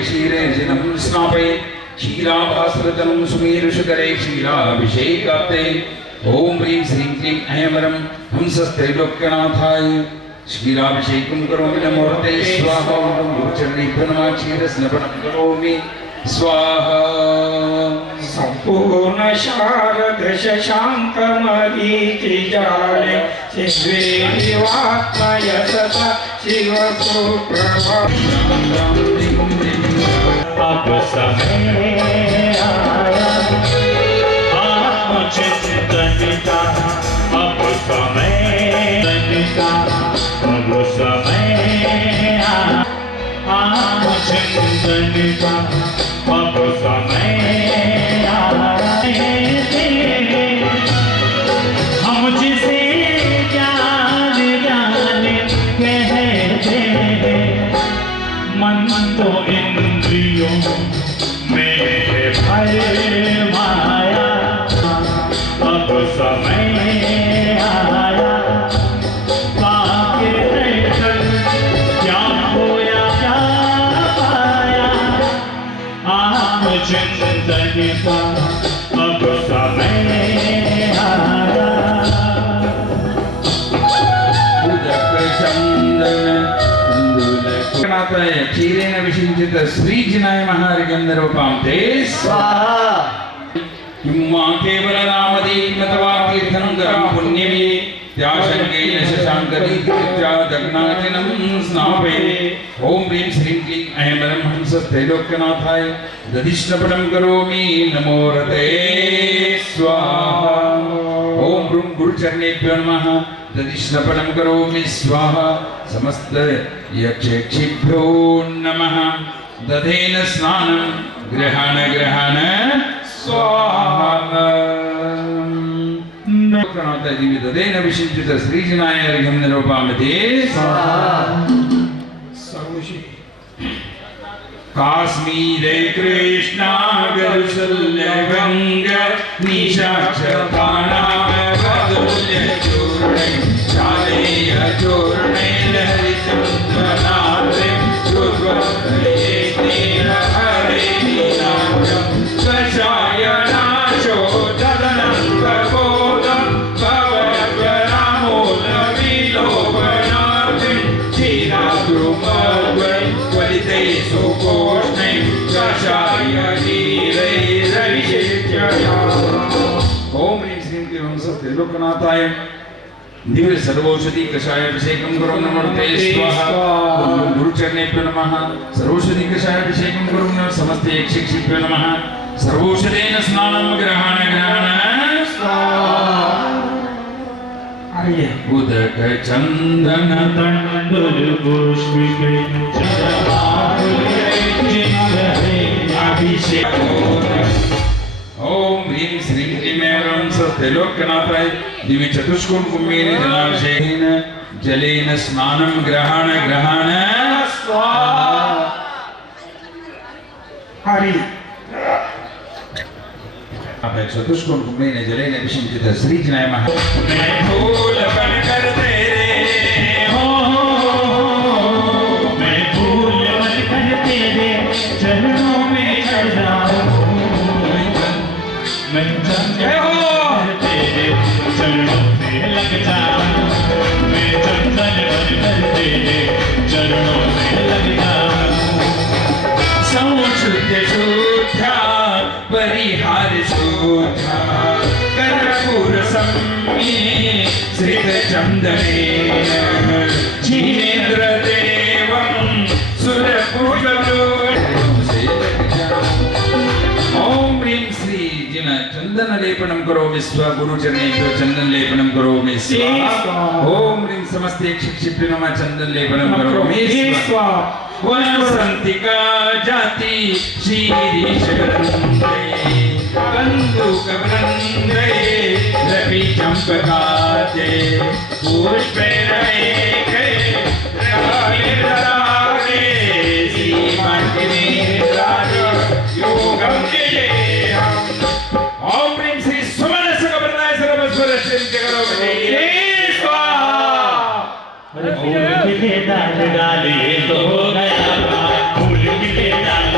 क्षीरे जिनं स्नापये क्षीराभास्वरतं सुमेरुषकरे क्षीराभिषेकाप्ते ओम ह्रीं श्रीं क्लीं ऐं हंसस्त्रैलोक्यनाथाय क्षीराभिषेकं करोमि नमोऽर्ते स्वाहा गुरुचरणेभ्यो नमः क्षीरस्नानं करोमि स्वाहा संपूर्ण शारद शशाङ्कमरीचिजाले शिवेवात्मय सदा अब समय आया आत्मचिंतन का अब समय का अब समय आया आत्मचिंतन का अब समय हम जिसे ज्ञान ज्ञान कहते मन तो इंद्रियों में भरमाया अब समय आया आखिर दर्शन क्या खोया क्या पाया आत्मचिंतन का अब समय आया क्षीरेण विषिञ्चित श्रीजिनाय महार्घ्यं ते स्वाहा किं वा केवलनामधेयं तवा तीर्थङ्करं पुण्यमे त्याशङ्केन शशाङ्करीत्या दग्नाजिनं स्नापये ॐ ह्रीं श्रीं क्लीं ऐं हंसस्त्रैलोक्यनाथाय दधिष्णपनं करोमि नमोऽर्ते स्वाहा ॐ ह्रूं गुरुचरणेभ्यो नमः दधिष्णपनं करोमि स्वाहा समस्त यक्षेभ्यो नमः दधेन स्नानं ग्रहण ग्रहण स्वाहा दधेन विषिञ्चित श्रीजनाय अर्घ्यं निरूपयामि ते स्वाहा काश्मीरे कृष्णा गरुशल्य गंगा निशाचरतानां वदुल्य चूर्णे चालेय चूर्णे लहरिचन्द्रनाथे चूर्वये स्नेह हरे नीलाभं कषायनाशो ददनं प्रबोधं भवद्वरामोलविलोपनार्थिं क्षीराद्रुमद्वै त्वरिते सुकोष्णे कषायनीरैरभिषेच्यया ॐ ह्रीं श्रीं क्लीं हंसस्त्रैलोक्यनाथाय दिव्य सर्वौषधि कषायाभिषेकं करोमि नमोऽर्ते स्वाहा गुरुचरणेभ्यो नमः सर्वौषधि कषायाभिषेकं करोमि समस्त यक्षेभ्यो नमः सर्वौषधेन स्नानं ग्रहण ग्रहण स्वाहा उदक चंदन तंडुल पुष्पिके अभिषेक ओम ह्रीं श्रीं क्लीं ऐं हंसस्त्रैलोक्यनाथाय दिव्य चतुष्कोण कुम्भेन जलाभिषेकेन जलेन स्नानं ग्रहण ग्रहण स्वाहा हरि चतुष्कोण कुम्भेन जलेन विषिञ्चित श्रीजनाय महा मैं फूल बनकर तेरे मैं फूल बनकर तेरे चरणों में चढ़ जाऊं मैं चंदन तेरे चरणों में लग जाऊं मैं चंदन बनकर तेरे चरणों में लग जाऊं संशुद्ध शुद्धा परिहार शुद्धा कर्पूर संमिश्रित चंदनेन क्षीरेन्द्र देवं ओम ह्रीं श्री जिन चंदन लेपनं करोमि स्वा गुरुचरणेभ्यो चंदन लेपनं करोमि स्वाहा ओम ह्रीं समस्त यक्षेभ्यो नमः चंदन लेपनं करोमि स्वाहा वनसंतिका जाति शीरीशगन्धे कन्दुकवृन्दे रवि चम्पकाते पुष्पैरेके रालिर्रागे सीमन्तिने राज योगं जयेहम् ॐ ह्रीं श्री सुमनसकवरदाय सर्वस्वरश्रीं करोमि स्वाहा फूल खिले डाल डाले तो हो गया फूल खिले डाल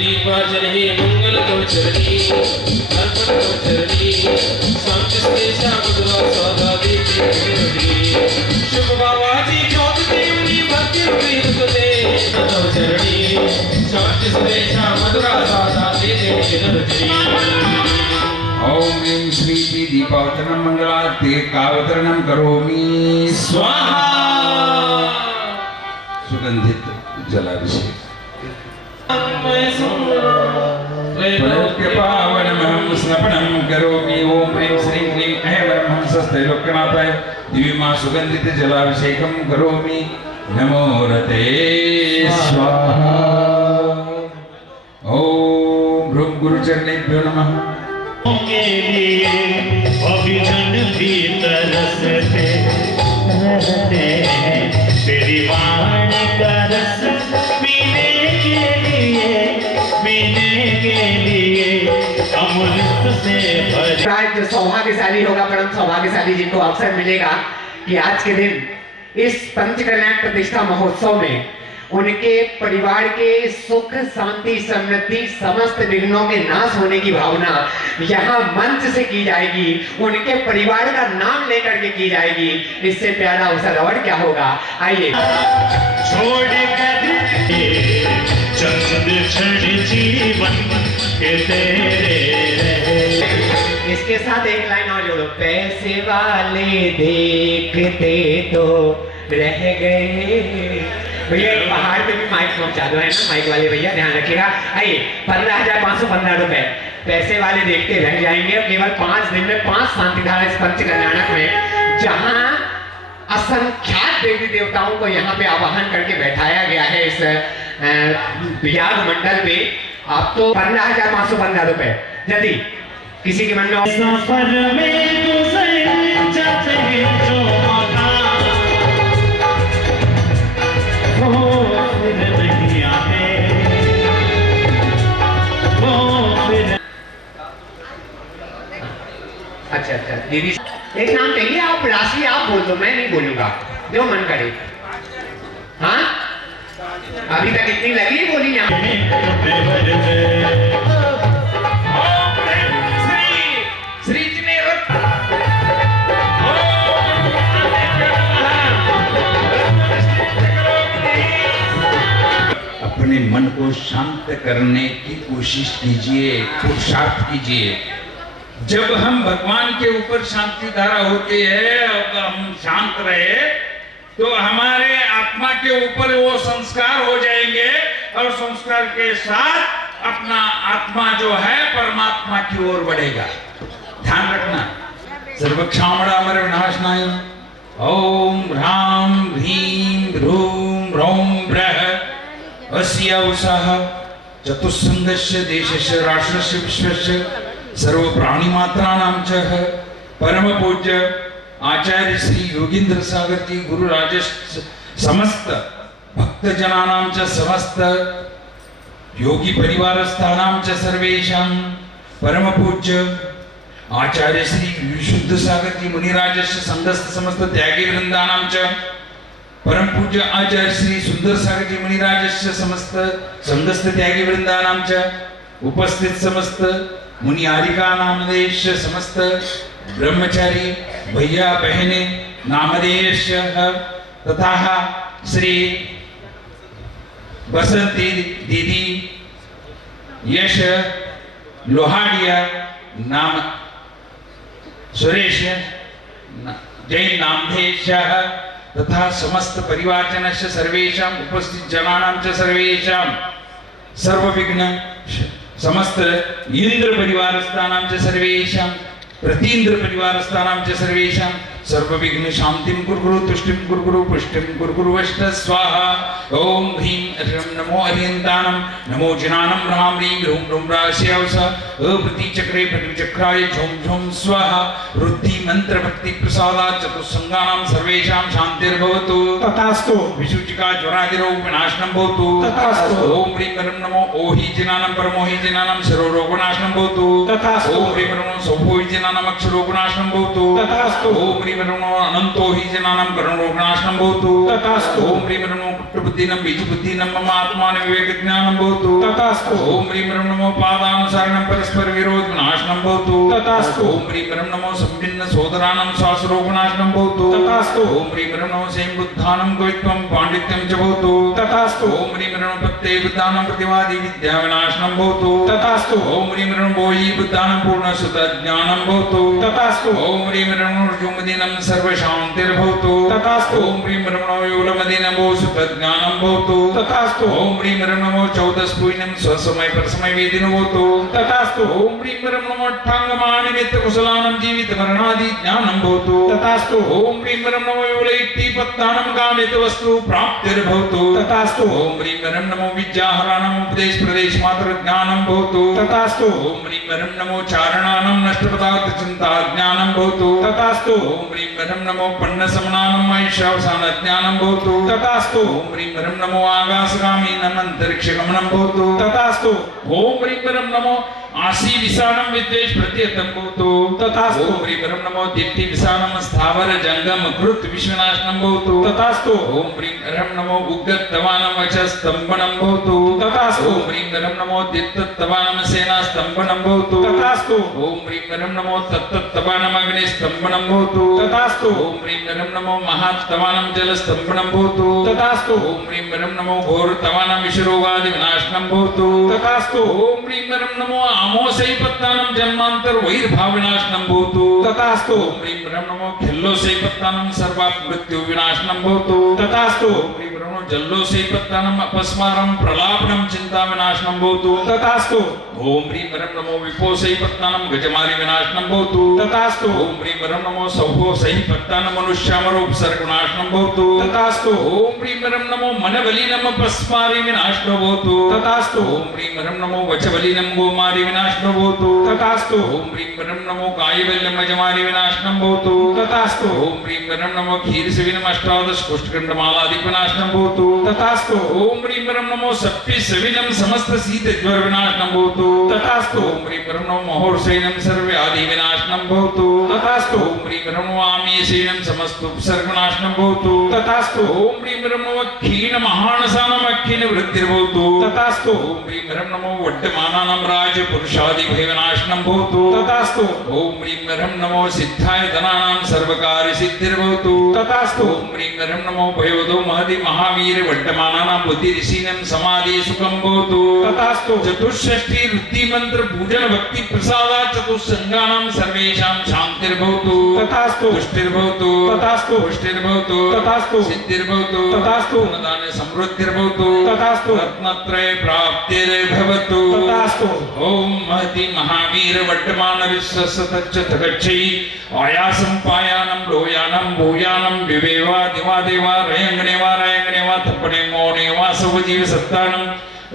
दीपाचरणी मंगल गौचरणी अर्पण गौचरणी शांति स्नेहा मधुरा सदा देवी शुभ बाबाजी ज्योत देवनी भक्ति रूपी तुझे गौचरणी शांति स्नेहा मधुरा सदा देवी ओम ह्रीं श्री दीपावतरणं मंगलार्ते कावतरणं करोमि स्वाहा सुगंधित जलाभिषेक पावनमहं स्नपनं करोमि ओम ह्रीं श्रीं क्लीं ऐं हंसस्त्रैलोक्यनाथाय दिव्यमा सुगंधित जलाभिषेकं करोमि नमो रते स्वाहा ओम भ्रूं गुरुचरणेभ्यो नमः के लिए अभिजन भी तरसते रहते हैं तेरी वाणी का रस पीने के लिए अमृत से भरे आज जो सौभाग्यशाली होगा, परम सौभाग्यशाली जिनको अवसर मिलेगा कि आज के दिन इस पंच कल्याण प्रतिष्ठा महोत्सव में उनके परिवार के सुख शांति समृद्धि समस्त विघ्नों के नाश होने की भावना यहाँ मंच से की जाएगी, उनके परिवार का नाम लेकर के की जाएगी। इससे प्यारा अवसर और क्या होगा। आइए छोड़ कर चंद क्षण जीवन के तेरे इसके साथ एक लाइन और जोड़ो। पैसे वाले देखते तो रह गए। भैया पहाड़ पे भी माइक पहुंचा दो, है ना माइक वाले भैया, ध्यान रखिएगा। आइए 15,515 रुपए पैसे वाले देखते रह जाएंगे। केवल 5 दिन में 5 शांतिधारा इस पंच कल्याणक में, जहां असंख्यात देवी देवताओं को यहाँ पे आवाहन करके बैठाया गया है इस याग मंडल में। आप तो 15,515 रुपए यदि किसी के मन में सफर में गुजर जाते हैं जो मौका वो फिर नहीं आते वो फिर। अच्छा दीदी एक नाम कहिए आप, राशि आप बोल दो, मैं नहीं बोलूंगा, जो मन करे। हाँ अभी तक इतनी लगी बोली यहाँ। श्री जी ने अपने मन को शांत करने की कोशिश कीजिए, पुरुषार्थ कीजिए। जब हम भगवान के ऊपर शांति धारा होती है और हम शांत रहे तो हमारे आत्मा के ऊपर वो संस्कार हो जाएंगे और संस्कार के साथ अपना आत्मा जो है परमात्मा की ओर बढ़ेगा। ध्यान रखना। सर्वक्षामणामर विनाशनाय ओम ह्रां ह्रीं ह्रूं ह्रौं ब्रह् अस्य उषः चतुस्संगस्य देशस्य राष्ट्रस्य विश्वस्य सर्व प्राणिमात्राणां च परम पूज्य आचार्य श्री योगींद्र सागर जी गुरु राजेश समस्त भक्त जनानां च समस्त योगी परिवारस्थानां च सर्वेषां परम पूज्य आचार्य श्री विशुद्ध सागर जी मुनिराजस्य संगस्त समस्त त्यागी वृंदानां च परम पूज्य आचार्य श्री सुंदर सागर जी मुनिराजस्य समस्त संगस्त त्यागी वृंदानां च उपस्थित समस्त मुनि आरिका नामदेश समस्त ब्रह्मचारी भैया बहने नामदेश तथा श्री बसंती दीदी यश लोहाडिया नाम सुरेश जैन नामधेश तथा समस्त परिवारजनस्य सर्वेषाम् उपस्थित जनानां च सर्वेषां सर्वविघ्न समस्त इंद्र परिवारस्थानां च सर्वेषां प्रतीन्द्र परिवारस्थानां च सर्वेषां सर्वविघ्न शांतिं कुरु तुष्टिं कुरु पुष्टिं कुरु वष्ट स्वाहा ओम ह्रीं ह्रीं नमो अरियन्तानं नमो जनानं ह्रां ह्रीं ह्रूं ह्रूं रास्यावस अप्रति चक्रे प्रतिचक्राय झुं झुं स्वाहा रुद्धि मंत्र भक्ति प्रसादात् चतुस्संगानां सर्वेषां शान्तिर्भवतु तथास्तु। विशुचिका ज्वरादिरोग विनाशनं भवतु तथास्तु। ओम ह्रीं ह्रीं नमो ओहि जनानं परमोहि जनानं सर्वरोगनाशनं भवतु तथास्तु। ओम ह्रीं ह्रीं नमो सौभोहि जनानं अक्षरोगनाशनं भवतु तथास्तु। ओम ह्रीं ह्रीं नमो अनंतो हि जनानां करुणोगणाशनं भवतु तथास्तु। ॐ ह्रीं नमो कुट्टबुद्धिनं बीजबुद्धिनं मम आत्मानं विवेकज्ञानं भवतु तथास्तु। ॐ ह्रीं नमो पादानुसारणं परस्पर विरोध विनाशनं भवतु तथास्तु। ॐ ह्रीं नमो संभिन्न सोदराणां शास्त्रोगणाशनं भवतु तथास्तु। ॐ ह्रीं नमो संबुद्धानं कवित्वं पाण्डित्यं च भवतु तथास्तु। ॐ ह्रीं नमो प्रत्यय बुद्धानं प्रतिवादी विद्या विनाशनं भवतु तथास्तु। ॐ ह्रीं नमो हि बुद्धानं पूर्णसुत ज्ञानं भवतु तथास्तु। ॐ ह्रीं नमो ऋजुमदीनं सर्वशान्तिर्भवतु तथास्तु। ॐ ह्रीं नमो योलमदीनं सुत ज्ञानं भवतु तथास्तु। ॐ ह्रीं नमो 14 स्पूर्णं स्वसमय परसमय वेदिनो भवतु तथास्तु। ॐ ह्रीं नमो अट्टाङ्गमानि नित्य कुशलानं जीवित मरणादि ज्ञानं भवतु तथास्तु। ॐ ह्रीं नमो योलैट्टि पत्तानं कामित वस्तु प्राप्तिर्भवतु तथास्तु। ॐ ह्रीं नमो विद्याहराणाम् उपदेश प्रदेश मात्र ज्ञानं भवतु तथास्तु। ॐ ह्रीं नमो चारणानां नष्टपदार्थ चिन्ता ज्ञानं भवतु तथास्तु। ॐ ह्रीं नमो पन्नसमनानाम् ऐशावसान ज्ञानं भवतु तथास्तु। ॐ ह्रीं नमो आकाशगामीनाम् अन्तरिक्षगमनं भवतु तथास्तु। ॐ ह्रीं नमो आशी विसानं विद्वेष प्रत्यतं भवतु तथास्तु। ॐ ह्रीं नमो दीप्ति विसानं स्थावर जंगम कृत विश्वनाशनं भवतु तथास्तु। ॐ ह्रीं नमो उग्गतवानं वचस्तंभनं भवतु तथास्तु। ॐ ह्रीं नमो दित्तवानं सेना स्तंभनं भवतु तथास्तु। ॐ ह्रीं नमो तत्तवानं अग्निस्तंभनं भवतु तथास्तु। ॐ ह्रीं नमो महात्तवानं जलस्तंभनं भवतु तथास्तु। ॐ ह्रीं नमो घोरतवानं विषरोगादि विनाशनं भवतु तथास्तु। ॐ ह्रीं नमो आमोसैपत्तानं जन्मांतर वैर्भाव विनाशनं भवतु तथास्तु। ॐ ह्रीं नमो खिल्लोसैपत्तानं सर्वात् मृत्यु विनाशनं भवतु तथास्तु। ॐ ह्रीं नमो जल्लोसैपत्तानं अपस्मारं प्रलापनं चिन्ता विनाशनं भवतु तथास्तु। ॐ ह्रीं नमो विपोसैपत्तानं गजमारि विनाशनं भवतु तथास्तु। ॐ ह्रीं नमो सौहोसैपत्तानं मनुष्यामरोपसर्गनाशनं भवतु तथास्तु। ॐ ह्रीं नमो मनबलिनं अपस्मारि विनाशनं भवतु तथास्तु। ॐ ह्रीं नमो वचबलिनं गोमारि विनाशनं भवतु तथास्तु। ॐ ह्रीं नमो गायबल्यं अजमारि विनाशनं भवतु तथास्तु। ॐ ह्रीं नमो क्षीरसेविनम् अष्टादश कुष्ठकण्डमालादि विनाशनं भवतु तथास्तु। ॐ ह्रीं नमो सप्तसेविनं समस्त शीतज्वर विनाशनं भवतु तथास्तु। ॐ ह्रीं नमो महोर्षेणं सर्वे आदि विनाशनं भवतु तथास्तु। ॐ ह्रीं नमो आमीयसेनं समस्त उपसर्गनाशनं भवतु तथास्तु। ॐ ह्रीं नमो क्षीण महानसानाम् अक्षीण वृद्धिर्भवतु तथास्तु। ॐ ह्रीं नमो वड्डमानानां राजपुरुषादि भयविनाशनं भवतु तथास्तु। ॐ ह्रीं नमो सिद्धाय धनानां सर्वकार्य सिद्धिर्भवतु तथास्तु। ॐ ह्रीं नमो भयवदो महति महावीर वड्डमानानां बुद्धि ऋषीणां समाधि सुखं भवतु तथास्तु। चतुष्षष्टि रुद्धि मंत्र पूजन भक्ति प्रसादा चतुस्संगानां सर्वेषां शान्तिर्भवतु तथास्तु। तुष्टिर्भवतु तथास्तु। पुष्टिर्भवतु तथास्तु। सिद्धिर्भवतु तथास्तु। धनधान्य समृद्धिर्भवतु तथास्तु। रत्नत्रय प्राप्तिर्भवतु तथास्तु। ओम महति महावीर वर्तमान विश्वसतच्च तगच्छै आयासं पायानं लोयानं भूयानं विवेवा दिवा देवा रयंगणेवा रयंगणेवा तपणे मोणेवा सवजीव सत्तानं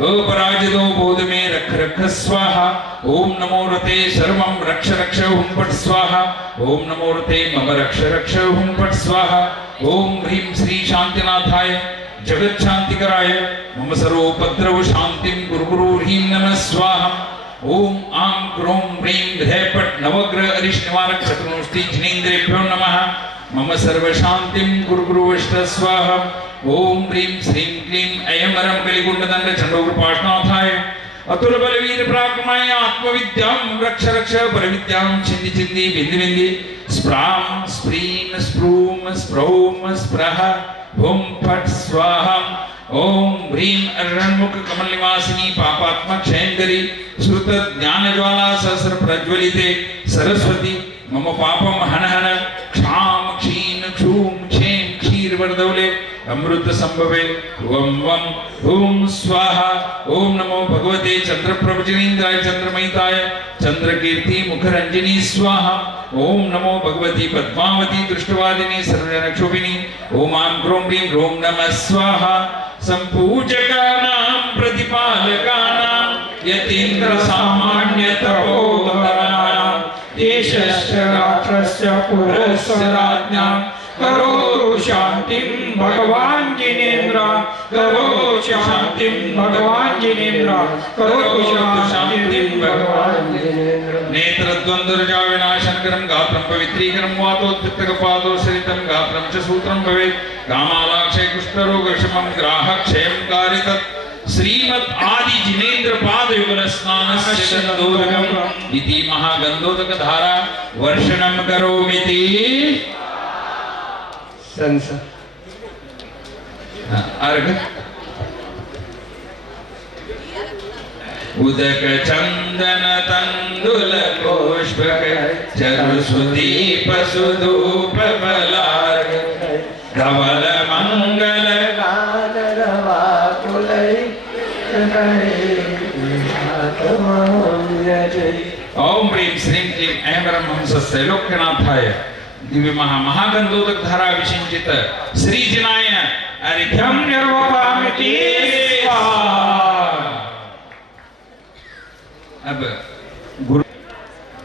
अपराजितो बोध में रख रख स्वाहा ओम नमो रते सर्वं रक्ष रक्ष हुं पट स्वाहा ओम नमो रते मम रक्ष रक्ष हुं पट स्वाहा ओम ह्रीं श्री शांतिनाथाय जगत शांतिकराय मम सर्वोपद्रव शांतिं गुरु गुरु ह्रीं नमः स्वाहा ओम आं क्रों ह्रीं ह्रैपट नवग्रह अरिष्ट निवारक चतुर्मुष्टि जिनेन्द्रेभ्यो नमः मम सर्व शांतिं गुरु गुरु अष्ट स्वाहा ओम ह्रीं श्रीं क्लीं अयं वरं कलिकुंडदंड चंडोग्रपाशनाथाय अतुल बलवीर पराक्रमाय आत्मविद्यां रक्ष रक्ष परविद्यां छिंदि छिंदि बिंदि बिंदि स्प्रां स्प्रीं स्प्रूं स्प्रौं स्प्रह हुं फट् स्वाहा ओम ह्रीं अरणमुख कमल निवासिनी पापात्मक क्षयंकरी श्रुत ज्ञान ज्वाला सहस्र प्रज्वलिते सरस्वती मम पापम हन हन क्षाम क्षीण क्षूम क्षेम क्षीर वर्धवले अमृत संभवे वम वम ओम स्वाहा ओम नमो भगवते चंद्र प्रभजनेन्द्राय चंद्रमयिताय चंद्रकीर्ति मुखरंजनी स्वाहा ओम नमो भगवती पद्मावती दृष्टवादिनी सर्वजनक्षोभिनी ओम आं क्रों ह्रीं ह्रों नमः स्वाहा संपूजकानां प्रतिपालकानां यतीन्द्र सामान्य तपोधराणां देशस्य राष्ट्रस्य पुरस्य राज्ञां करोतु शान्तिं भगवान् जिनेन्द्र करोतु शांतिं भगवान जिनेन्द्र करोतु शांतिं भगवान जिनेन्द्र नेत्रद्वन्द्वरजा विनाशनकरं गात्रं पवित्रीकरं वातोत्थितकपादो सरितं गात्रं च सूत्रं भवेत् कामालाक्षय कुष्ठरोगशमं ग्राहक्षयं कारितत् श्रीमत् आदि जिनेन्द्र पाद युगल स्नानस्य गन्धोदकम् इति महागन्धोदक धारा वर्षणं करोमीति अर्घ उदक चंदन तंदुल पुष्पक चरु सुदीप सुधूप फलार्घ धवल मंगल ओम ह्रीं श्रीं क्लीं ऐं वरं हंसस्य लोकनाथाय दिव्य महागंधोदक धारा विषिंचित श्रीजनाय अर्घ्यं निर्वपामिति अब गुरु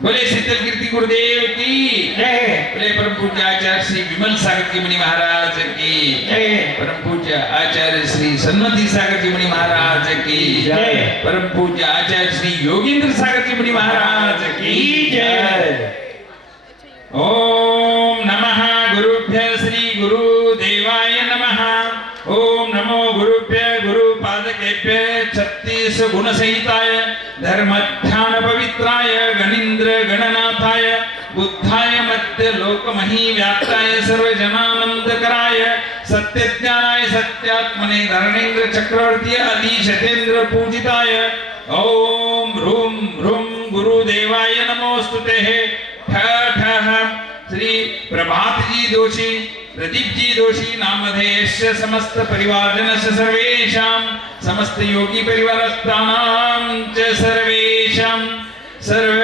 बोले शीतल कीर्ति गुरुदेव की जय बोले परम पूज्य आचार्य श्री विमल सागर जी मुनि महाराज की जय परम पूज्य आचार्य श्री सन्मति सागर जी मुनि महाराज की जय परम पूज्य आचार्य श्री योगेंद्र सागर जी मुनि महाराज की जय ओम नमः गुरुभ्यः श्री गुरुदेवाय नमः ओम नमो गुरुभ्यः गुरुपादकेभ्यः 36 गुण सहिताय धर्मध्यान पवित्राय गणीन्द्र गणनाथाय बुद्धाय मध्य लोकमही व्याप्ताय सर्वजनानंदकराय सत्यज्ञानाय सत्यात्मने धरणेन्द्र चक्रवर्ती आदि शतेन्द्र पूजिताय ओम ह्रूं ह्रूं गुरुदेवाय नमोस्तुते ठः श्री प्रभात जी दोषी प्रदीप जी दोषी नामधेयस्य समस्त परिवारजनस्य सर्वेषां समस्त योगी परिवारस्थानां च सर्वेषां सर्व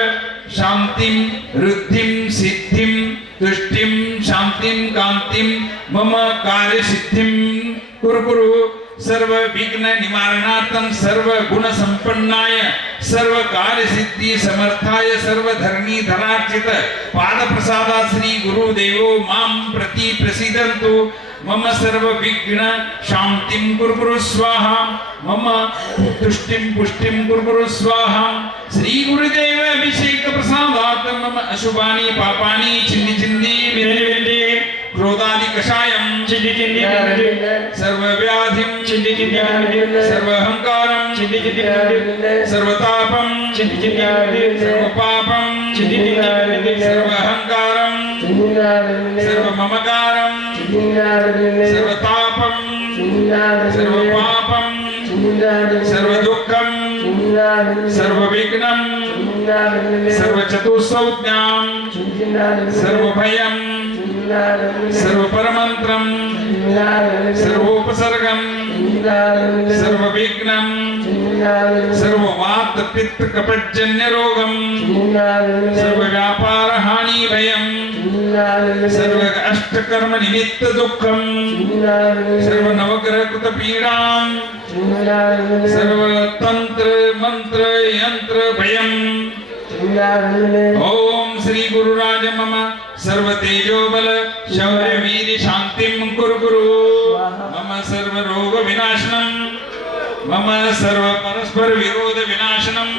शांतिं रुद्धिं सिद्धिं तुष्टिं शांतिं कांतिं मम कार्य सिद्धिं कुरु सर्व विघ्न निवारणार्थं सर्व गुण संपन्नाय सर्व कार्य सिद्धि समर्थाय सर्व धर्मी धनार्चित पाद प्रसादा श्री गुरुदेवो मां प्रति प्रसीदन्तु मम सर्व विघ्न शांतिं कुरु स्वाहा मम तुष्टिं पुष्टिं कुरु स्वाहा श्री गुरुदेव अभिषेक प्रसादात् मम अशुभानि पापानि छिन्नि छिन्नि विन्दे क्रोधादि कषायं चिन्ति चिन्ति सर्व व्याधिं चिन्ति चिन्ति सर्व अहंकारं चिन्ति चिन्ति सर्वतापं चिन्ति चिन्ति सर्व पापं चिन्ति चिन्ति सर्व अहंकारं सर्व ममकारं सर्व तापं सर्व पापं सर्व दुःखं सर्व विघ्नं सर्व चतुस्संज्ञां सर्व भयं सर्व परमंत्रं सर्वोपसर्गं सर्व विघ्नं सर्व वात पित्त कपजन्य रोगं सर्व व्यापार हानि भयं सर्व अष्टकर्म निमित्त दुःखं सर्व नवग्रह कृत पीडां सर्व तंत्र मंत्र यंत्र भयं ओम श्री गुरुराज मम सर्व तेजो बल शौर्य वीर शांतिं कुरु मम सर्व रोग विनाशनं मम सर्व परस्पर विरोध विनाशनं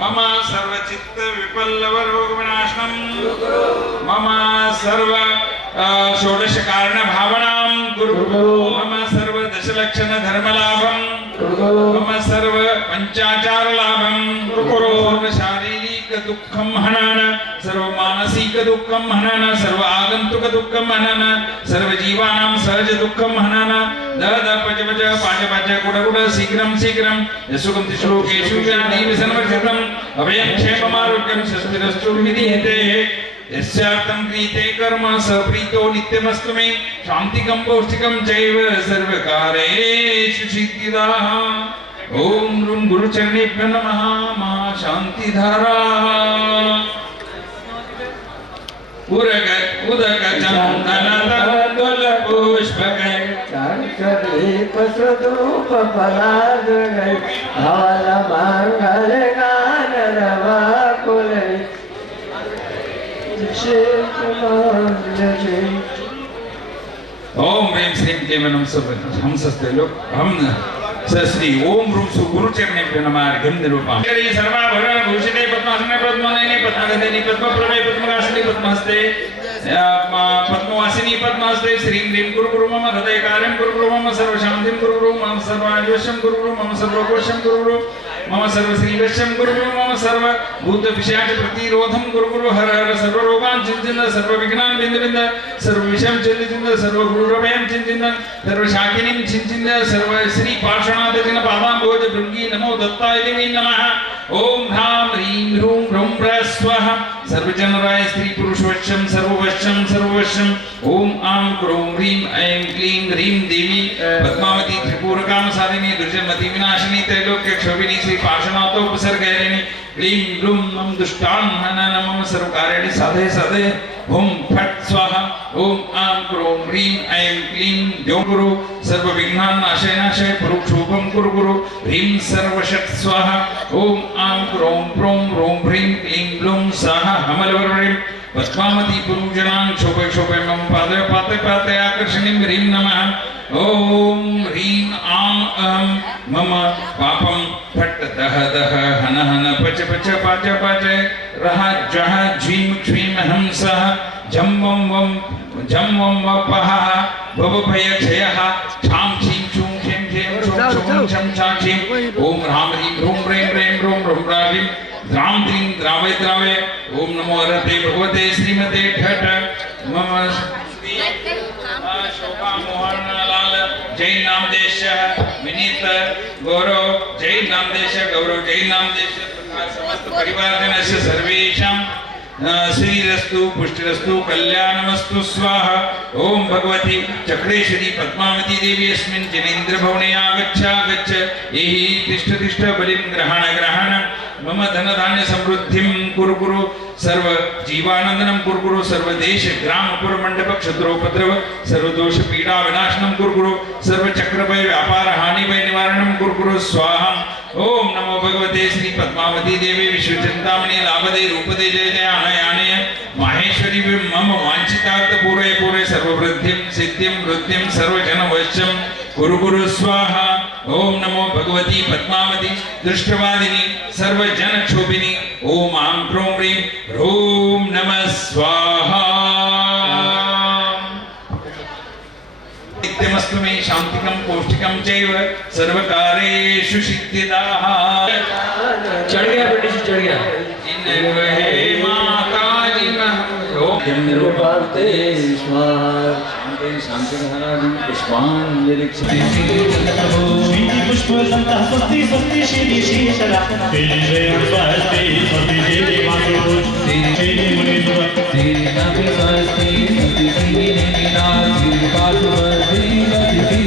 मम सर्व चित्त विपल्लव रोग विनाशनं मम सर्व षोडश कारण भावनां कुरु मम सर्व दशलक्षण धर्म लाभं मम सर्व पंचाचार लाभं कुरु शारीरिक दुःखं हनन सर्व मानसिक दुःखं हनन सर्व आगंतुक दुःखं हनन सर्व जीवानां सहज दुःखं हनन दद पच पच पाच पाच गुड गुड शीघ्रं शीघ्रं यशुकं श्लोकेषु ज्ञानेन संवर्धितम् अभयं क्षेममारोग्यं स्वस्तिरस्तु विधीयते यस्यार्थं क्रियते कर्म स प्रीतो नित्यमस्तु मे शान्तिकं पौष्टिकं चैव सर्वकारेषु सिद्धिदाः ओम ह्रूं गुरुचरणेभ्यो नमः महाशान्तिधारा उदक चन्दन तण्डुल पुष्पक दीप सुधूप फलार्घ धवल मंगल गान रवा कुल ओम ह्रीं श्रीं क्लीं हम सब हम सस्ते लोग हम सस्त्री ओम रूप सु गुरु चरणेभ्यो नमः अर्घ्यं निरूपयामि। करि सर्वाभरण भूषिते पद्मासने पद्मनयने पद्मगंधिनि पद्मप्रभे पद्मकाशिनि पद्महस्ते पद्मवासिनी पद्महस्ते श्रीं ह्रीं गुरु गुरु मम हृदयकार्यं गुरु गुरु मम सर्वशान्तिं गुरु गुरु मम सर्वायुष्यं गुरु गुरु मम सर्वकोशं गुरु गुरु मम सर्वश्रीवश्यं गुरु गुरु मम सर्वभूतपिशाच प्रतिरोधं गुरु गुरु हर हर सर्वरोगान् चिन्तिन सर्वविघ्नान् बिन्द बिन्द सर्वविषयं चिन्तिन सर्वगुरुरभयं चिन्तिन सर्वशाकिनीं चिन्तिन सर्वश्री पार्श्वनाथजन पादाम्भोज भृङ्गी नमो दत्ताय देवी नमः। ओम ह्रां ह्रीं ह्रूं ह्रौं ह्रः स्वः सर्वजनराय स्त्री पुरुषवश्यं सर्ववश्यं सर्ववश्यं। ओम आं क्रों ह्रीं ऐं क्लीं ह्रीं देवी पद्मावती त्रिपुरकामसारिणी दुर्जनमति विनाशिनी त्रैलोक्य क्षोभिनी श्री पार्श्वनाथोपसर्गहरिणी क्लीं ह्रूं मम दुष्टान् हनन मम सर्वकार्याणि साधय साधय। ओम फट् स्वाहा। ओम आं क्रों ह्रीं ऐं क्लीं द्यौं गुरु सर्वविघ्नान् नाशय नाशय पुरुक्षोभं कुरु गुरु ह्रीं सर्वषट् स्वाहा। ओम आं क्रों प्रों ह्रों ह्रीं क्लीं ब्लूं स्वाहा हमलवर्णिं पद्मावती पुरुजनां शोभय शोभय मम पादय पाते पाते आकर्षणीं ह्रीं नमः। ओम ह्रीं आं अहं मम पापं फट् दह दह हन हन पच पच पाच पाच रह जह झीं क्षीं हं सः झं वं वपः भव भय क्षयः क्षां क्षीं क्षूं क्षीं क्षीं क्षूं क्षूं क्षं क्षां क्षीं। ओम ह्रां ह्रीं ह्रूं ह्रीं ह्रीं ह्रूं ह्रूं ह्रां द्रां द्रीं द्रावय द्रावय। ओम नमो हरते भगवते श्रीमते ठठ मम शोभा मोहन लाल जैन नाम देश विनीत गौरव जैन नाम देश गौरव जैन नाम देश समस्त परिवारजनस्य सर्वेषां श्रीरस्तु पुष्टिरस्तु कल्याणमस्तु स्वाहा। ओम भगवती चक्रेश्वरी पद्मावती देवी अस्मिन् जनेन्द्र भवने आगच्छ आगच्छ एहि तिष्ठ तिष्ठ बलिं ग्रहण ग्रहण मम धन धान्य समृद्धिं कुरु कुरु सर्व जीवानंदनं कुरु कुरु सर्व देश ग्राम पुर मंडप क्षत्रोपद्रव सर्व दोष पीडा विनाशनं कुरु कुरु सर्व चक्र भय व्यापार हानि भय निवारणं कुरु कुरु स्वाहा। ओम नमो भगवते श्री पद्मावती देवी विश्वचिंतामणि लाभदे रूपदे जय जय आनयाने माहेश्वरी मम वांछितार्थ पूरे पूरे सर्ववृद्धिं सिद्धिं वृद्धिं सर्वजनवश्यं कुरु कुरु स्वाहा। ओम नमो भगवती पद्मावती दृष्टवादिनी सर्वजन क्षोभिनी। ओम आं क्रों ह्रीं ह्रूं नमः स्वाहा। नित्यमस्तु मे शान्तिकं पौष्टिकं चैव सर्वकारेषु सिद्धिदाः। चढ़ गया बेटी जी, चढ़ गया। हे माता जी ओम निरूपाते स्वाहा शांति धारादि पुष्पांजलिक्षते श्रीजी पुष्प संतः स्वस्ति स्वस्ति श्रीजी श्रीशला तेरी जय स्वस्ति स्वस्ति देवी मातृ श्रीजी मुनीश्वर तेरी नभि स्वस्ति स्वस्ति श्री नीला श्री पार्श्ववर्ती गति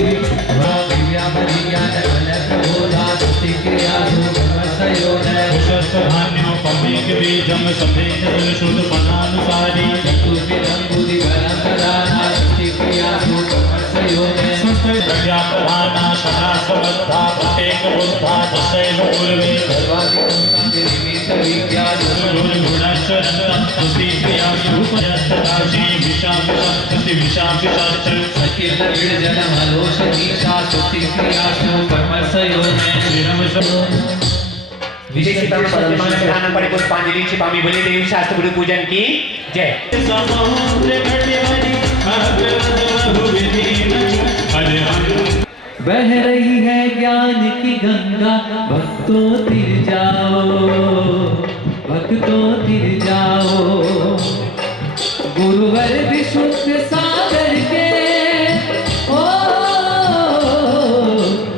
दिव्या परिज्ञान बल प्रबोधा स्वस्ति क्रिया सुसंयोग कुशस्थ धान्यों पमेक बीजम समेत शुद्ध पदानुसारी चतुर्विधं बुद्धि बलं प्रदाना स्वस्ति क्रिया सुसंयोग स्वस्थ प्रज्ञा प्रधाना सदा समर्था प्रत्येक बुद्धा दशैव पूर्वे सर्वाधिकं संनिमित्त विद्या गुरुगुणश्चरन्तं स्तुति क्रिया रूपयस्तदाशी विशांति विशांति सकिल विरजन मलोषधी सा स्वस्ति क्रिया सुसंयोग विशेषतः पद्मान प्रधान परिपुष्पांजलि छिपामी बोले देवी शास्त्र गुरु पूजन की जय। बह रही है ज्ञान की गंगा भक्तों तिर जाओ भक्तों तिर जाओ गुरुवर विशुद्ध सागर के ओ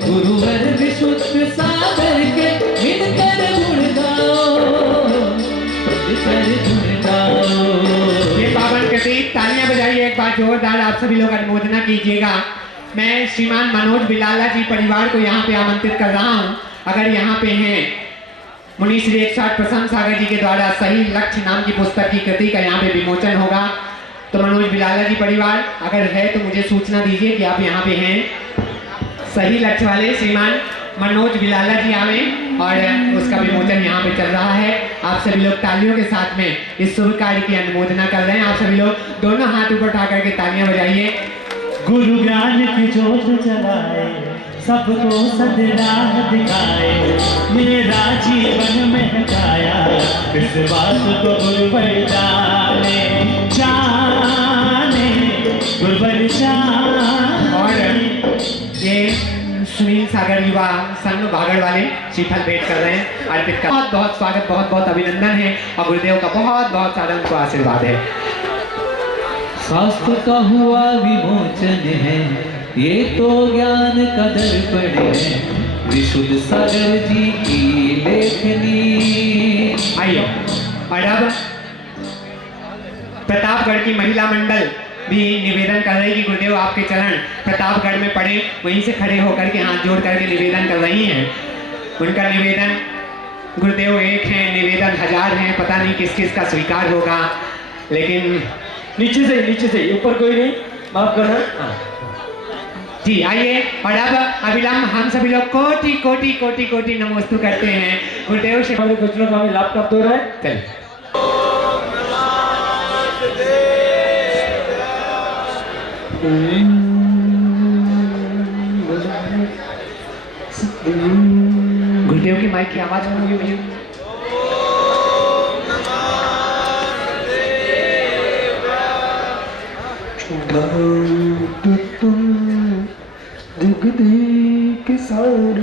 गुरुवर विशुद्ध सागर के मिलकर गुण गाओ मिलकर गुण गाओ। ये पावन कृति तालियां बजाइए एक बार जोरदार, आप सभी लोग अनुमोदना कीजिएगा। मैं श्रीमान मनोज बिलाला जी परिवार को यहाँ पे आमंत्रित कर रहा हूँ। अगर यहाँ पे हैं मुनीश श्री 160 प्रसन्न सागर जी के द्वारा सही लक्ष्य नाम की पुस्तक की कृति का यहाँ पे विमोचन होगा, तो मनोज बिलाला जी परिवार अगर है तो मुझे सूचना दीजिए कि आप यहाँ पे हैं। सही लक्ष्य वाले श्रीमान मनोज बिलाला जी आवे और उसका विमोचन यहाँ पे चल रहा है। आप सभी लोग तालियों के साथ में इस शुभ कार्य की अनुमोदना कर रहे हैं। आप सभी लोग दोनों हाथ ऊपर उठा करके तालियां बजाइए। गुरु ज्ञान की ज्योत जलाए सबको सदराह दिखाए, मेरा जीवन महकाया, इस बात को गुरुवर जाने, जाने गुरुवर जाने। और ये सुनील सागर युवा संघ बागड़ वाले श्रीफल भेंट कर रहे हैं, अर्पित कर बहुत बहुत स्वागत, बहुत बहुत अभिनंदन है और गुरुदेव का बहुत बहुत सारा उनको आशीर्वाद है। शास्त्र का हुआ विमोचन है, ये तो ज्ञान का दर्पण है, विशुद्ध सागर जी की लेखनी। आइए और अब प्रतापगढ़ की महिला मंडल भी निवेदन कर रही कि गुरुदेव आपके चरण प्रतापगढ़ में पड़े, वहीं से खड़े होकर के हाथ जोड़ करके निवेदन कर रही हैं। उनका निवेदन, गुरुदेव एक हैं, निवेदन 1000 हैं, पता नहीं किस किस का स्वीकार होगा, लेकिन नीचे से ऊपर कोई नहीं, माफ करना। हाँ। जी आइए और अब अविलंब हम सभी लोग कोटि कोटि कोटि कोटि नमोस्तु करते हैं गुरुदेव से। हमारे बच्चों का हमें लाभ प्राप्त हो रहा है। चलिए गुरुदेव की माइक की आवाज कम हुई भैया। दिग्दिक सार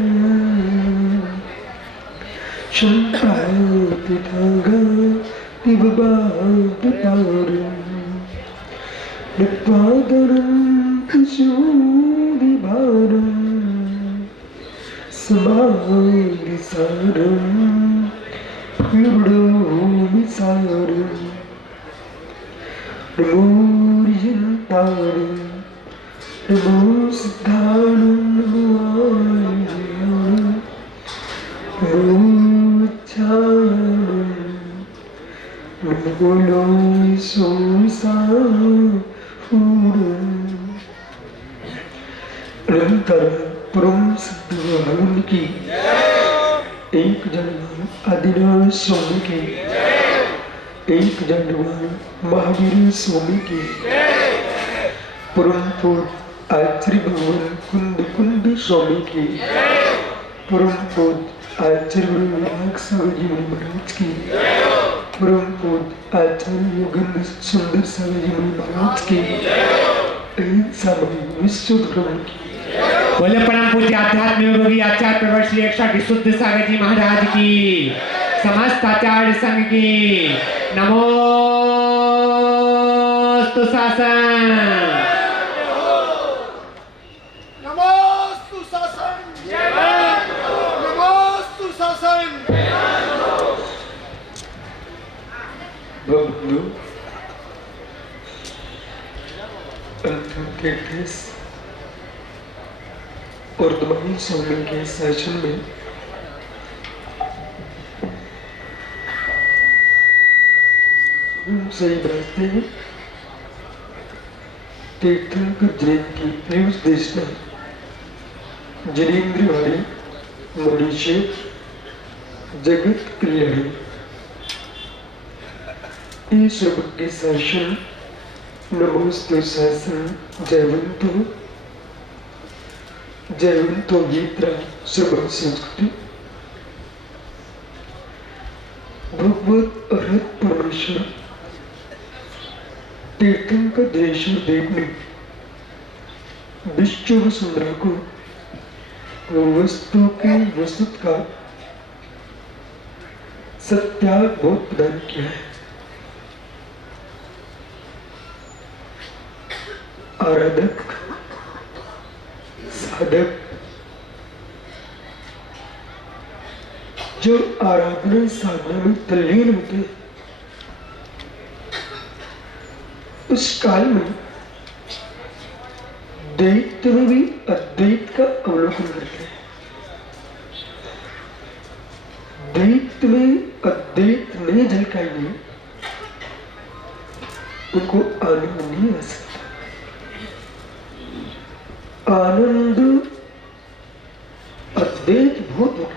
की एक जनवान आदिनाथ स्वामी की, एक जनवान महावीर स्वामी की, परम पूज्य आचार्य भगवान कुंद कुंद स्वामी की, परम पूज्य आचार्य विनायक सागर जी महाराज की, परम पूज्य आचार्य योगेंद्र सुंदर सागर जी महाराज की, सामने विश्व भ्रमण की। बोले परम पूज्य आध्यात्मिक योगी आचार्य प्रवर श्री अक्षर विशुद्ध सागर जी महाराज की, समस्त आचार्य संघ की नमोस्तु शासन। नमोस्तु शासन, नमोस्तु शासन। बंधु अंतिम तीर्थ और दमाही स्वामी के शासन में सही बरसते हैं। तीर्थंकर जयंती प्रियुष देशना जिनेन्द्रवाड़ी मनीषे जगत कल्याणी ईश्वर के शासन नमोस्तु शासन जयवंतो गीत्रा सर्व संस्कृति भगवत अर्हत परमेश्वर तीर्थंकर जयेश्वर देव ने विश्व वसुंधरा को वस्तु के वस्तुत का सत्याग्रह प्रदान किया है। आराधक साधक जो आराधना साधना में तल्लीन होते हैं, उस काल में द्वैत में भी अद्वैत का अवलोकन करते हैं। द्वैत में अद्वैत नहीं झलकाएंगे उनको आनंद नहीं आ सकता। आनंद अद्वैत भूत हो गया था।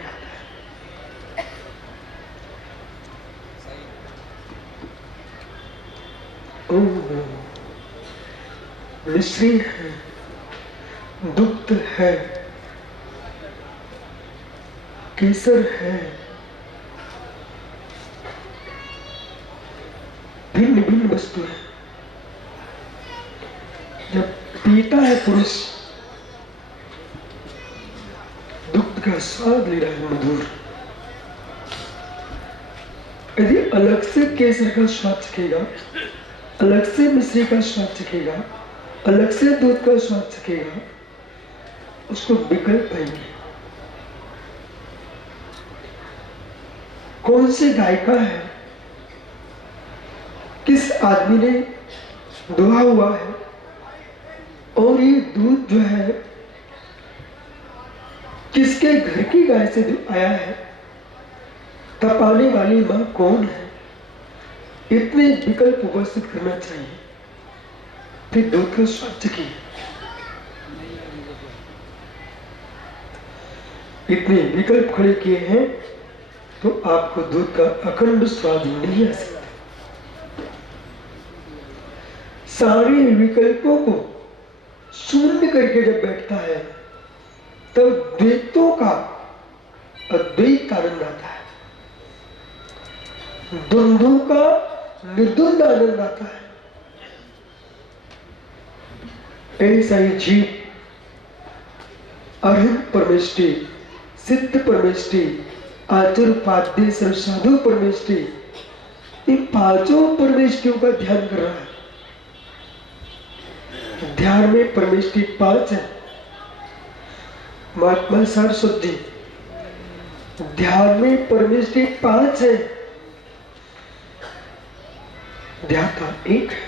मिश्री है, दुग्ध है, केसर है, भिन्न भिन्न वस्तु है। जब पीता है पुरुष, दुग्ध का स्वाद ले रहा है मधुर। यदि अलग से केसर का स्वाद चखेगा, अलग से मिश्री का स्वाद चखेगा, अलग से दूध का स्वाद चखेगा, उसको विकल्प पाएंगे। कौन सी गाय का है, किस आदमी ने दुहा हुआ है, और ये दूध जो है किसके घर की गाय से आया है, तपाने वाली मां कौन है, इतने विकल्प उपस्थित करना चाहिए, फिर दूध का स्वाद चखिए। इतने विकल्प खड़े किए हैं तो आपको दूध का अखंड स्वाद नहीं आ सकता। सारे विकल्पों को शून्य करके जब बैठता है तब द्वैतों का अद्वैत आनंद आता है, द्वंद्वों का निर्द्वंद आनंद आता है। ऐसा ही जीव अरहंत परमेष्टि, सिद्ध परमेष्टि, आचुर्पाद्य सर्वसाधु परमेष्टि, इन पांचों परमेष्टियों का ध्यान कर रहा है। ध्यान में परमेष्टि 5 है। महात्मा सरस्वती, ध्यान में परमेष्टि 5 है, ध्याता 1 है।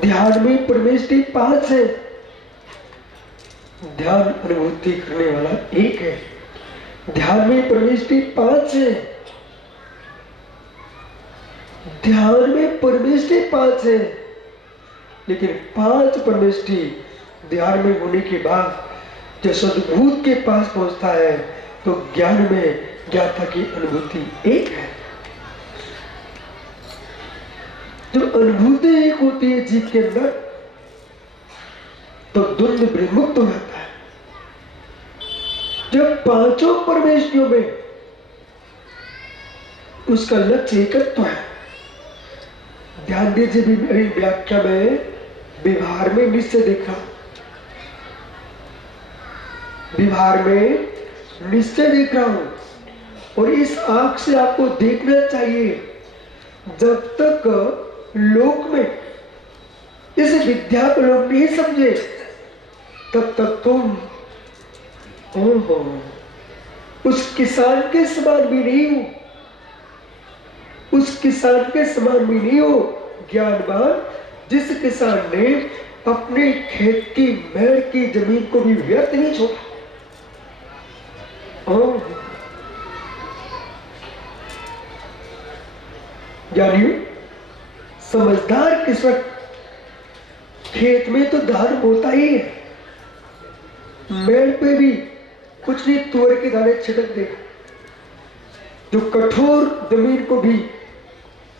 ध्यान में परमेष्टि 5 है, ध्यान अनुभूति करने वाला 1 है। ध्यान में परमेष्टि 5 है, ध्यान में परमेष्टि 5 है, लेकिन 5 परमेष्टि ध्यान में होने के बाद जब सद्भूत के पास पहुंचता है तो ज्ञान में ज्ञाता की अनुभूति 1 है। जब अनुभूति 1 होती है जीव के अंदर तो द्वंद्व विमुक्त हो जाता है। जब पांचों परमेष्टियों में उसका लक्ष्य एकत्व है। ध्यान दीजिए, भी मेरी व्याख्या में विभार में निश्चय देखा, विभार में निश्चय देख रहा हूं, और इस आंख से आपको देखना चाहिए। जब तक लोक में इस विद्या को लोग नहीं समझे तब तक तुम उस किसान के समान भी नहीं हो, उस किसान के समान भी नहीं हो ज्ञानवान, जिस किसान ने अपने खेत की मेड़ की जमीन को भी व्यर्थ नहीं छोड़ा। जानिए, समझदार किसान खेत में तो धान होता ही है, मेड़ पे भी कुछ नहीं तुअर के दाने छिड़क देगा, जो कठोर जमीन को भी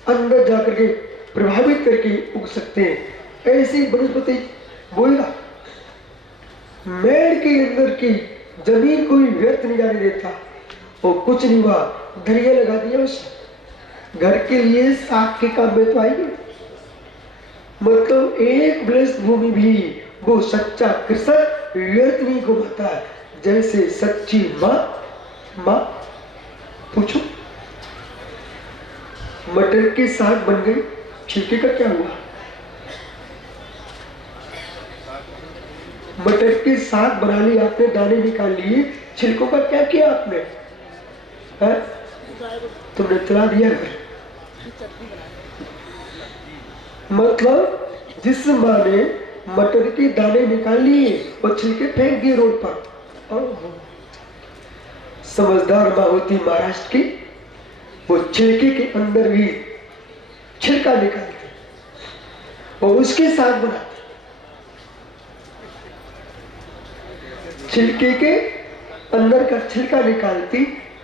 अंदर जाकर के प्रभावित करके उग सकते हैं, ऐसी वनस्पति बोएगा। मेड़ के अंदर की जमीन को भी व्यर्थ नहीं जाने देता। और कुछ नहीं हुआ, धरिया लगा दिया उसने, घर के लिए साग के काम में तो आएंगे। मतलब एक ब्लेस्ड भूमि भी वो सच्चा कृषक व्यर्थ नहीं घुमाता है, जैसे सच्ची माँ। पूछो, मटर की साग बन गई, छिलके का क्या हुआ? मटर की साग बना ली आपने, दाने निकाल लिए, छिलकों का क्या किया आपने? है? तुमने चला दिया घर। मतलब जिस माँ ने मटर के दाने निकाल लिए और छिलके फेंक दिए रोड पर, समझदार माँ होती महाराष्ट्र की, वो छिलके के अंदर भी छिलका निकालती और उसके साग बनाती। छिलके के अंदर का छिलका निकालती।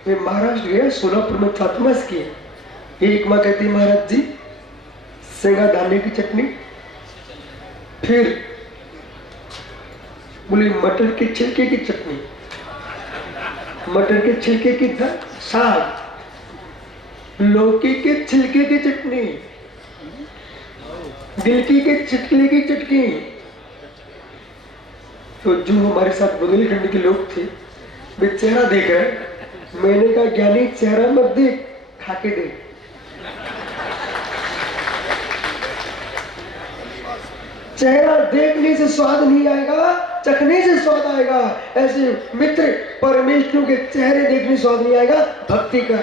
मैं महाराष्ट्र गया, सोलापुर में छात्रावास किया। एक माँ कहती, महाराज जी सेंगा दाने की चटनी, फिर बोली मटर के छिलके की चटनी। मटर के छिलके की साग, लौकी के छिलके की चटनी, गिलकी के छिलके की चटनी। तो जो हमारे साथ बुंदेलखंड के लोग थे वे चेहरा देख रहे, मैंने कहा ज्ञानी चेहरा मत देख, खा के देख। चेहरा देखने से स्वाद नहीं आएगा, चखने से स्वाद आएगा। ऐसे मित्र परमेश्वर के चेहरे देखने से स्वाद नहीं आएगा, भक्ति का।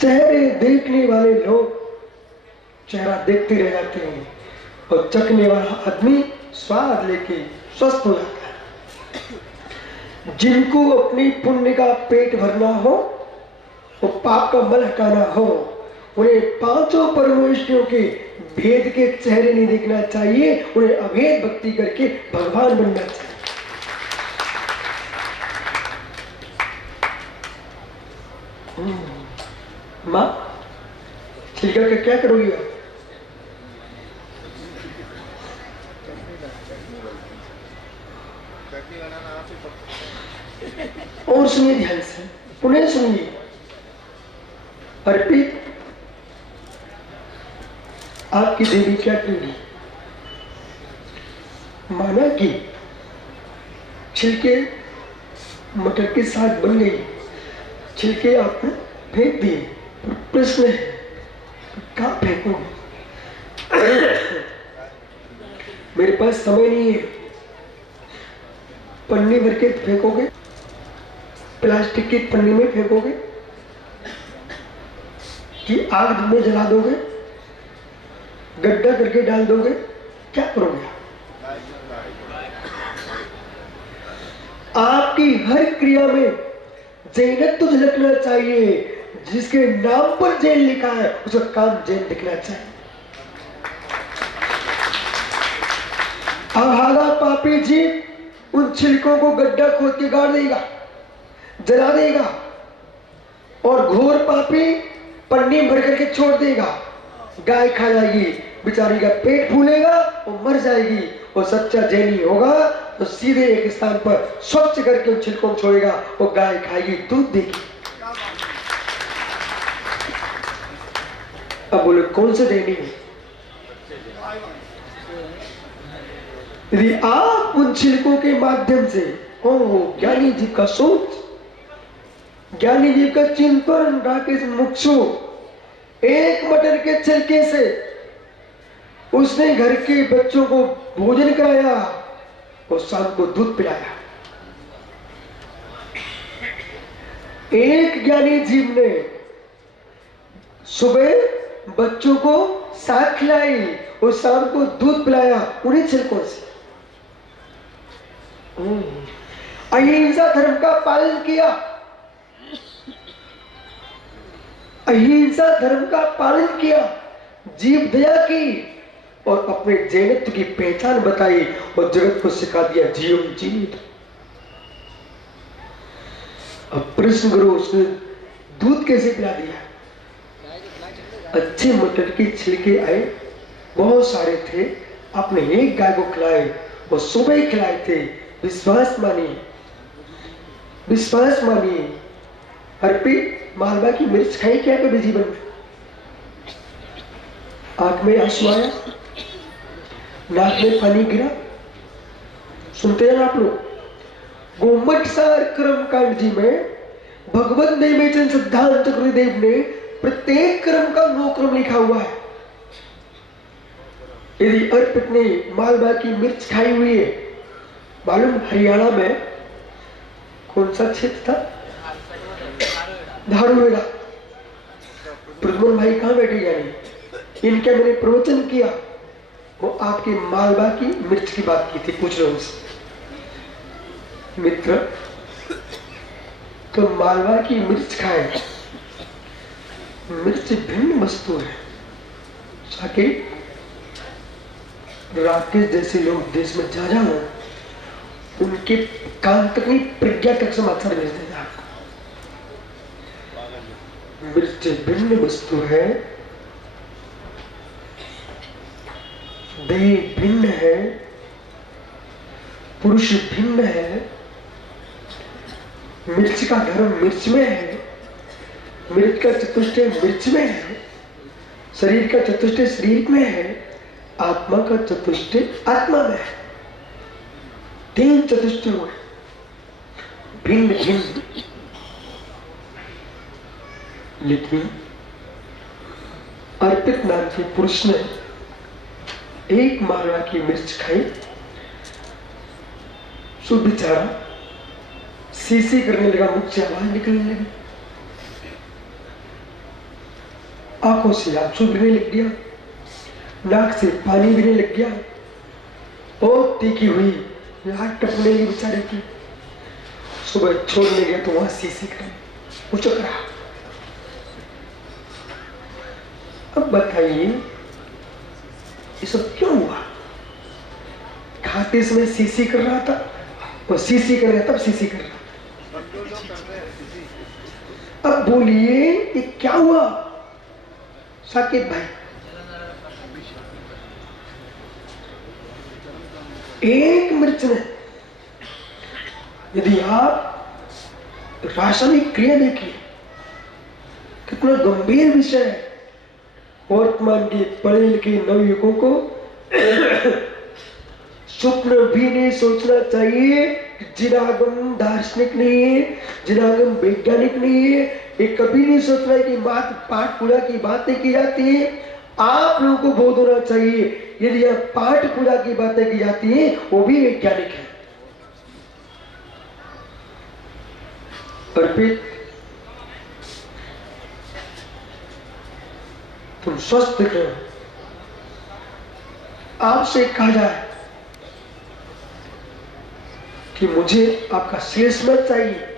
चेहरे देखने वाले लोग चेहरा देखते रह जाते हैं और चखने वाला आदमी स्वाद लेके स्वस्थ हो जाता है। जिनको अपनी पुण्य का पेट भरना हो, वो पाप का मल हटाना हो, उन्हें पांचों परमेश्वरों के भेद के चेहरे नहीं देखना चाहिए, उन्हें अभेद भक्ति करके भगवान बनना चाहिए। माँ छिलका का क्या करोगी आप? और सुनिए ध्यान से, पुनः सुनिए। अर्पित, आपकी देवी क्या करेगी? माना कि छिलके मटर के साथ बन गई, छिलके आपने फेंक दिए। प्रश्न है कहाँ फेंकोगे? मेरे पास समय नहीं है। पन्नी भर के फेंकोगे, प्लास्टिक की पन्नी में फेंकोगे कि आग में जला दोगे, गड्ढा करके डाल दोगे, क्या करोगे? आपकी हर क्रिया में जैनत तो झलकना चाहिए। जिसके नाम पर जैन लिखा है उसका काम जैन दिखना चाहिए। अभागा पापी जीव उन छिलकों को गड्ढा खोद के गाड़ देगा, जला देगा, और घोर पापी पन्नी भर करके छोड़ देगा। गाय खा जाएगी, बेचारी का पेट फूलेगा, वो मर जाएगी। और सच्चा जैनी होगा तो सीधे एक स्थान पर स्वच्छ करके उन छिलकों को छोड़ेगा, वो गाय खाएगी, दूध देगी। अब बोले कौन से जैनी है? यदि आप उन छिलकों के माध्यम से ज्ञानी जी का सोच, ज्ञानी जी का चिंतन, राकेश मुक्षु, एक मटर के छिलके से उसने घर के बच्चों को भोजन कराया और शाम को दूध पिलाया। एक ज्ञानी जीव ने सुबह बच्चों को साग खिलाई और शाम को दूध पिलाया, उन्हीं छिलकों से। अहिंसा धर्म का पालन किया, अहिंसा धर्म का पालन किया, जीव दया की और अपने जैनत्व की पहचान बताई और जगत को सिखा दिया जियो जीवित। अब प्रश्न करो उसने दूध कैसे पिला दिया? अच्छे मटर के छिलके आए, बहुत सारे थे, आपने एक गाय को खिलाए और सुबह ही खिलाए थे। विश्वास मानिए, विश्वास मानिए। अर्पित मालवा की मिर्च खाई क्या कभी जीवन में? आंख में आंसू आया, नाक में पानी गिरा? सुनते हैं आप लोग? गोमट सार कर्म कांड जी में भगवत नेमेचन सिद्धांत गुरुदेव ने प्रत्येक कर्म का 9 क्रम लिखा हुआ है। यदि अर्पित ने मालवा की मिर्च खाई हुई है, मालूम हरियाणा में कौन सा क्षेत्र था? धारूहेड़ा। प्रद्युम्न भाई कहाँ बैठे? यानी इनका मैंने प्रवचन किया, वो आपकी मालवा की मिर्च की बात की थी। पूछ रहे उनसे मित्र, तो मालवा की मिर्च खाए। मिर्च भिन्न वस्तु है। ताकि राकेश जैसे लोग देश में जा हो, उनके कान तक नहीं, प्रज्ञा तक समाचार भेज देगा आपको। मिर्च भिन्न वस्तु है। देह भिन्न है, पुरुष भिन्न है, मिर्च का धर्म मिर्च में है, मिर्च का चतुष्टय मिर्च में है, शरीर का चतुष्टय शरीर में है, आत्मा का चतुष्टय आत्मा में है। 3 चतुष्टय हुए, भिन्न भिन्न। लेकिन अर्पित नाम के पुरुष ने एक माला की मिर्च खाई, सो बेचारा सीसी करने लगा, मुख से आवाज निकलने लगी, आंखों से आंसू गिरने लग गया, नाक से पानी गिरने लग गया, और तीखी हुई लाट टपने लगी बेचारे की। सुबह छोड़ने गया तो वहां सीसी कर उचक रहा। अब बताइए ये सब क्यों हुआ? खाते समय सीसी कर रहा था, वो सीसी कर रहा तब सीसी कर रहा। अब बोलिए ये क्या हुआ साकिब भाई? एक मिर्च में, यदि आप रासायनिक क्रिया देखिए, कितना गंभीर विषय है। वर्तमान के पढ़े लिखे नवयुवकों को स्वप्न भी नहीं सोचना चाहिए कि जिनागम दार्शनिक नहीं है, जिनागम वैज्ञानिक नहीं है। ये कभी नहीं सोचना है कि पाठ पूरा की बातें की जाती है। आप लोगों को बोध होना चाहिए यदि यह पाठ पूरा की बातें की जाती हैं वो भी वैज्ञानिक है। अर्पित, तुम स्वस्थ दिख रहे हो। आपसे कहा जाए कि मुझे आपका सेल्समैन चाहिए,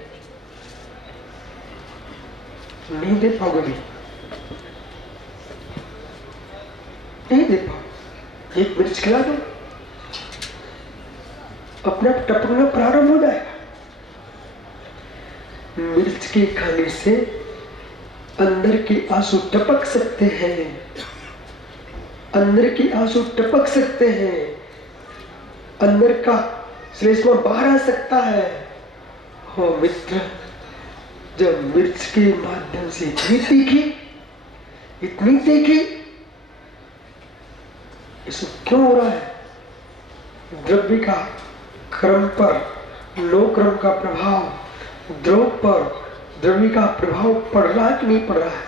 नहीं दे पाओगे भी, नहीं दे पाओ। एक मिर्च खिला दो, अपना टपकना प्रारंभ हो जाएगा। मिर्च के खाने से अंदर के आंसू टपक सकते हैं, अंदर के आंसू टपक सकते हैं, अंदर का श्लेष्मा बाहर आ सकता है। हो मित्र, जब मिर्च के माध्यम से इतनी तीखी, इसमें क्यों हो रहा है? द्रव्य का क्रम पर लो क्रम का प्रभाव द्रव पर द्रव्य का प्रभाव पड़ रहा है कि नहीं पड़ रहा है?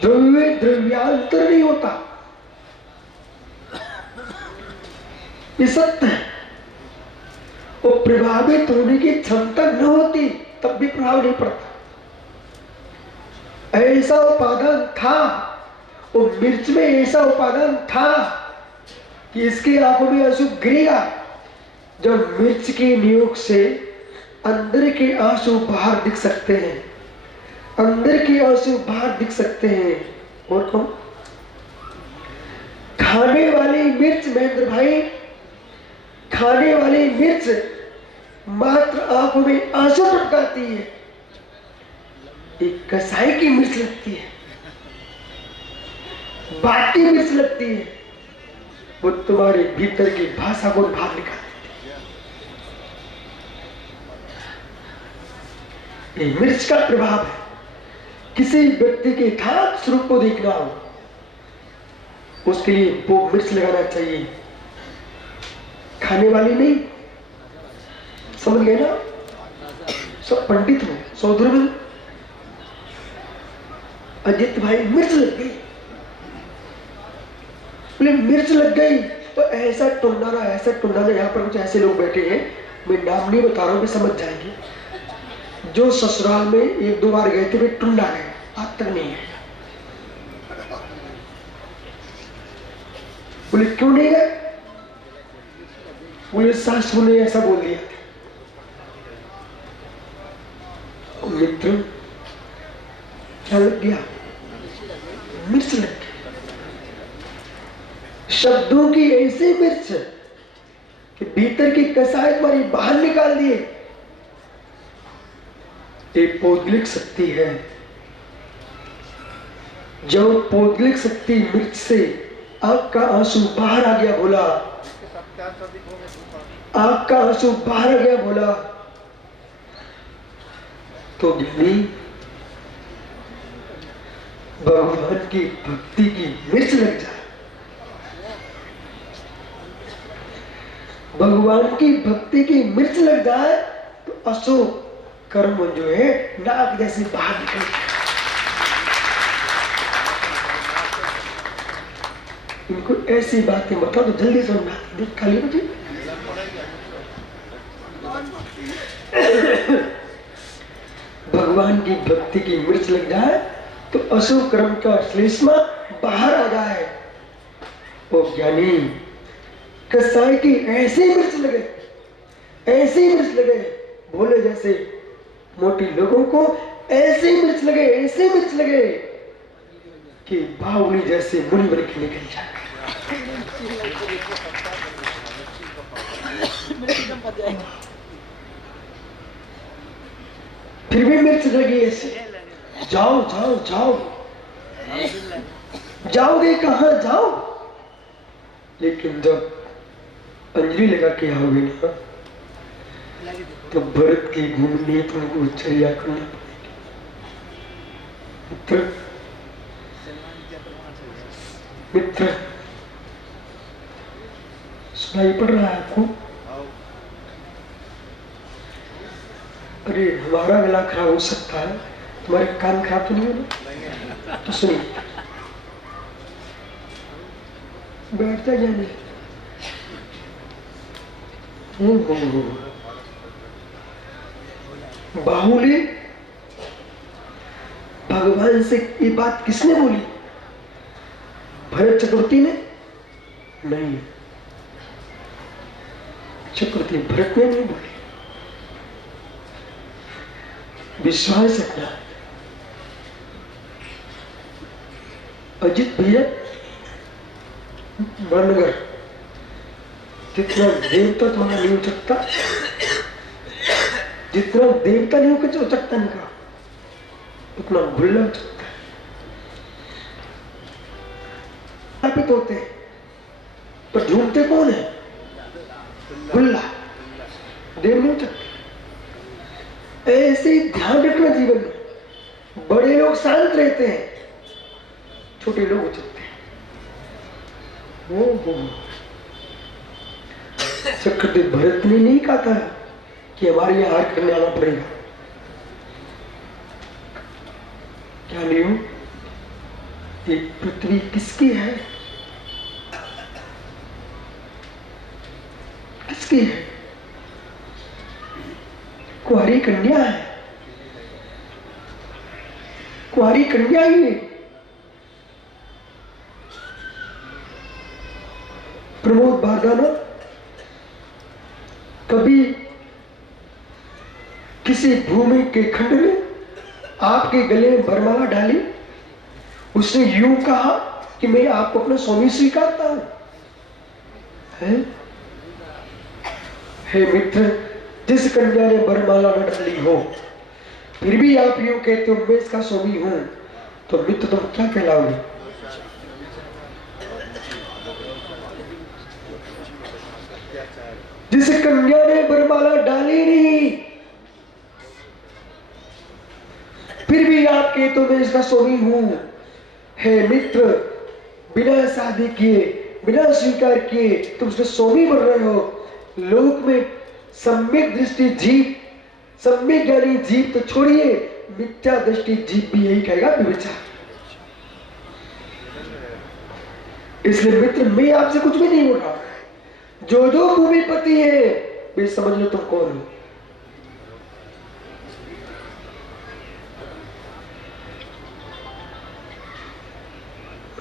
द्रव्य द्रव्यांतर नहीं होता, ये सत्य है। वो प्रभावित होने की क्षमता न होती तब भी प्रभाव नहीं पड़ता। ऐसा उपादान था, वो मिर्च में ऐसा उपादान था कि इसकी आंखों में आंसू गिरेगा। जब मिर्च के नियोग से अंदर के आंसू बाहर दिख सकते हैं, अंदर के आंसू बाहर दिख सकते हैं। और कौन? खाने वाली मिर्च, महेंद्र भाई, खाने वाली मिर्च मात्र आंखों में आंसू टपकाती है। एक कसाई की मिर्च लगती है, बाटी मिर्च लगती है, वो तुम्हारे भीतर की भाषा को बाहर निकालती है। ये मिर्च का प्रभाव है। किसी व्यक्ति के यथार्थ स्वरूप को देखना हो, उसके लिए वो मिर्च लगाना चाहिए, खाने वाली नहीं। समझ गए ना? सब पंडित हो, सौदर में अजित भाई मिर्च लग गई, बोले मिर्च लग गई तो ऐसा टुंडाना, ऐसा टुंडाना। यहाँ पर कुछ ऐसे लोग बैठे हैं, मैं नाम नहीं बता रहा हूँ, समझ जाएंगे, जो ससुराल में 1-2 बार गए थे वे टुंडा गए, आज तक नहीं है। बोले क्यों नहीं गए? बोले सासू ने ऐसा बोल दिया। मित्र, क्या लग गया? मिर्च लग गई। शब्दों की ऐसी मिर्च कि भीतर की कसाई तुम्हारी बाहर निकाल दिए। ये पौद्गलिक शक्ति है। जब पौद्गलिक शक्ति मिर्च से आग का आंसू बाहर आ गया बोला, आग का आंसू बाहर आ गया बोला, तो ज्ञानी भगवान की भक्ति की मिर्च लग जाए, भगवान की भक्ति की मिर्च लग जाए तो अशोक कर्म जो है नाक जैसे बाहर निकल जाए। इनको ऐसी बातें बताओ तो जल्दी समझना। देख खाली मुझे भगवान की भक्ति की मिर्च लग जाए तो अशुभ कर्म का श्लेष्मा बाहर आ जाए। ओ ज्ञानी कसाई की ऐसी मिर्च लगे, ऐसी मिर्च लगे, भोले जैसे मोटी लोगों को ऐसी मिर्च लगे, ऐसी मिर्च लगे कि बावली जैसे मुनि बन के निकल जाए। फिर भी मिर्च लगी ऐसे, जाओ जाओ जाओ, जाओगे कहां जाओ। लेकिन जब अंजलि लगा के आओगे ना तो भरत की भूमि तुमको चर्या करना पड़ेगी। मित्र सुनाई पड़ रहा है आपको? अरे हमारा गला खराब हो सकता है, तुम्हारे कान खराब तो नहीं होना? तो सुनिए, बैठता जाने। बाहुली भगवान से ये बात किसने बोली? भरत चक्रवर्ती ने नहीं, चक्रवर्ती भरत ने नहीं बोली। विश्वास रखना। अजित भैया बड़नगर जितना देवता तुम्हारा नहीं हो सकता, जितना देवता नहीं हो सकता इनका, उतना भुल्ला हो सकता है। स्थापित होते हैं पर ढूंढते कौन है? भुल्ला, देव नहीं हो सकते। ऐसे ही ध्यान रखना जीवन में। बड़े लोग शांत रहते हैं, छोटे लोग उछलते हैं। चक्रवर्ती भरत ने नहीं कहा था कि हमारे यहाँ हार करने आना पड़ेगा। क्या नहीं हो? ये पृथ्वी किसकी है? किसकी है? कुंवारी कन्या है, कुंवारी कन्या ही है। प्रमोद बारदाना कभी किसी भूमि के खंड में आपके गले में वरमाला डाली, उसने यूं कहा कि मैं आपको अपना स्वामी स्वीकारता हूं। हे मित्र, जिस कन्या ने वरमाला न डाली हो फिर भी आप यूं कहते हो मैं इसका स्वामी हूं, तो मित्र तुम क्या कहलाओगे? जिस कन्या ने वरमाला डाली नहीं फिर भी आप कहते हो मैं इसका स्वामी हूं। हे मित्र, बिना शादी किए, बिना स्वीकार किए तुम उसके स्वामी बन रहे हो। लोक में सम्यक दृष्टि जीव, सम्यक ज्ञानी जीव तो छोड़िए, मिथ्या दृष्टि जीव भी यही कहेगा विचार। इसलिए मित्र, मैं आपसे कुछ भी नहीं बोल रहा। जो जो भूमिपति है वे समझ लो तुम कौन हो।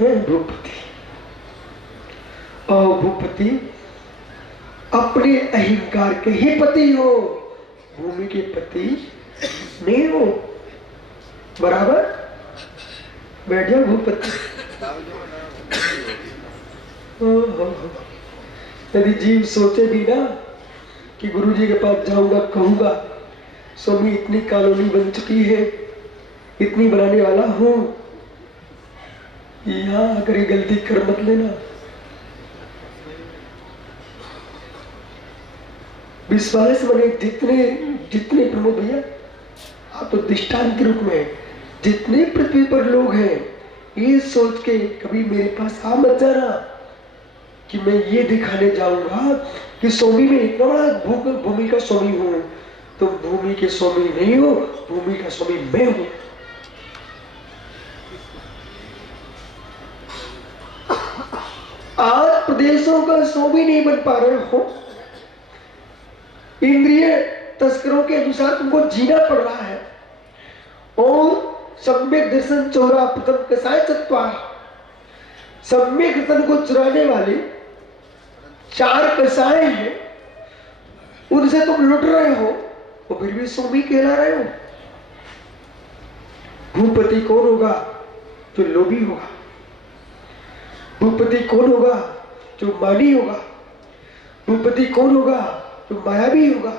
भूपति और भूपति अपने अहंकार के ही पति हो, भूमि के पति नहीं हो। बराबर? बैठ जाओ भूपति। यदि जीव सोचे भी ना कि गुरुजी के पास जाऊंगा, कहूंगा स्वामी इतनी कॉलोनी बन चुकी है, इतनी बनाने वाला हूं, यहां अगर ये गलती कर मत लेना। विश्वास बने जितने जितने प्रमोद भैया आप तो दृष्टांत के रूप में, जितने पृथ्वी पर लोग हैं, ये सोच के कभी मेरे पास आ मत जाना कि मैं ये दिखाने जाऊंगा कि स्वामी में इतना बड़ा भूमि का स्वामी हूं। तो भूमि के स्वामी नहीं हो, भूमि का स्वामी मैं हूं। आज प्रदेशों का स्वामी नहीं बन पा रहे हो, इंद्रिय तस्करों के अनुसार तुमको जीना पड़ रहा है। और सम्यक दर्शन चोरा प्रथम कसाय चत्वार, सम्यक दर्शन को चुराने वाले 4 कसाय हैं, उनसे तुम लुट रहे हो, वो फिर भी स्वामी कहला रहे हो। भूपति कौन होगा? जो लोभी होगा। भूपति कौन होगा? जो मानी होगा। भूपति कौन होगा? जो मायावी होगा।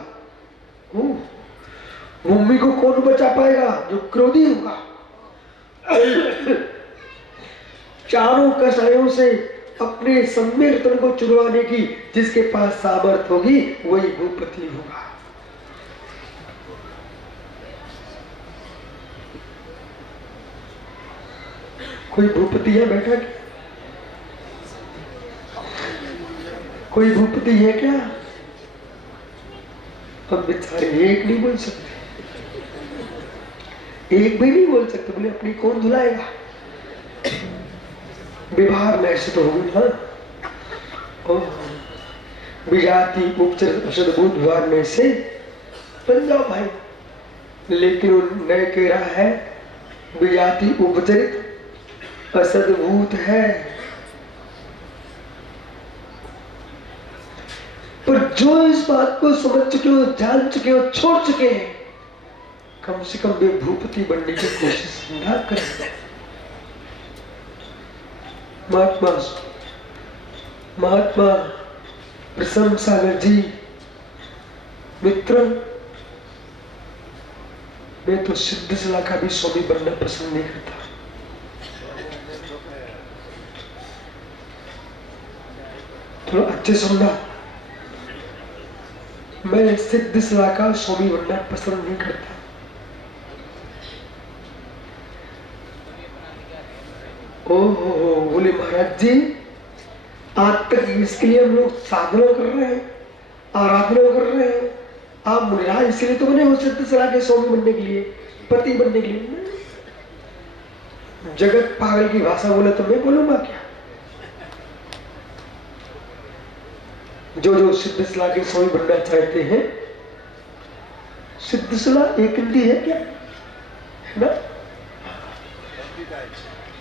भूमि को कौन बचा पाएगा? जो क्रोधी होगा। चारों कसायों से अपने सम्यक तन को चुनवाने की जिसके पास सामर्थ होगी वही भूपति होगा। कोई भूपति है बैठा क्या? कोई भूपति है क्या? हम बेचारे एक नहीं बोल सकते, एक भी नहीं बोल सकते। बोले अपनी कौन धुलाएगा? विभाग में ऐसे तो होगी ना। विजाति उपचरित औषध भूत विभाग में से बन जाओ भाई। लेकिन नए कह रहा है विजाति उपचरित असदभूत है। पर जो इस बात को समझ चुके हो, जान चुके हो, छोड़ चुके हैं, कम से कम वे भूपति बनने की कोशिश ना करें। महात्मा प्रसन्न सागर जी, मित्र, मैं तो सिद्ध सलाह का भी स्वामी बनना पसंद नहीं करता। थोड़ा अच्छे सुनना, मैं सिद्ध सलाह का स्वामी बनना पसंद नहीं करता। ओहो, बोले महाराज जी, आज तक इसके लिए हम लोग साधना कर रहे हैं, आराधना कर रहे हैं। आप मुनिराज इसलिए तो बने हो सिद्ध सलाह के स्वामी बनने के लिए, पति बनने के लिए। जगत पागल की भाषा बोले तो मैं बोलूंगा क्या? जो जो सिद्ध सलाह के स्वामी बनना चाहते हैं, सिद्ध सलाह एक इंद्री है क्या? है ना?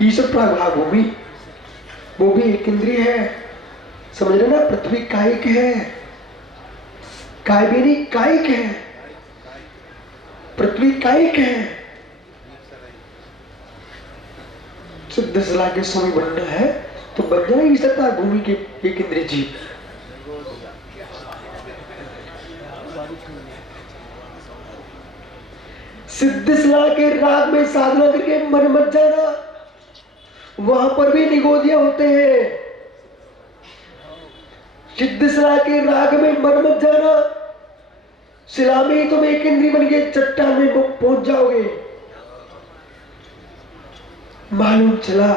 ईश्वर प्राग भूमि वो भी एक इंद्रिय है, समझ रहे ना? पृथ्वी कायिक है, काय भी नहीं कायिक है, पृथ्वी कायिक है। सिद्ध सलाह के स्वामी बनना है तो बन जाए ईश्वर प्राग भूमि के एक इंद्रिय जीव। सिद्ध सलाह के राग में साधना करके मन मत जाना, वहां पर भी निगोदिया होते हैं। सिद्ध सलाह के राग में मन मत जाना, शिला में ही तुम एक इंद्रिय बन के चट्टान में पहुंच जाओगे। मालूम चला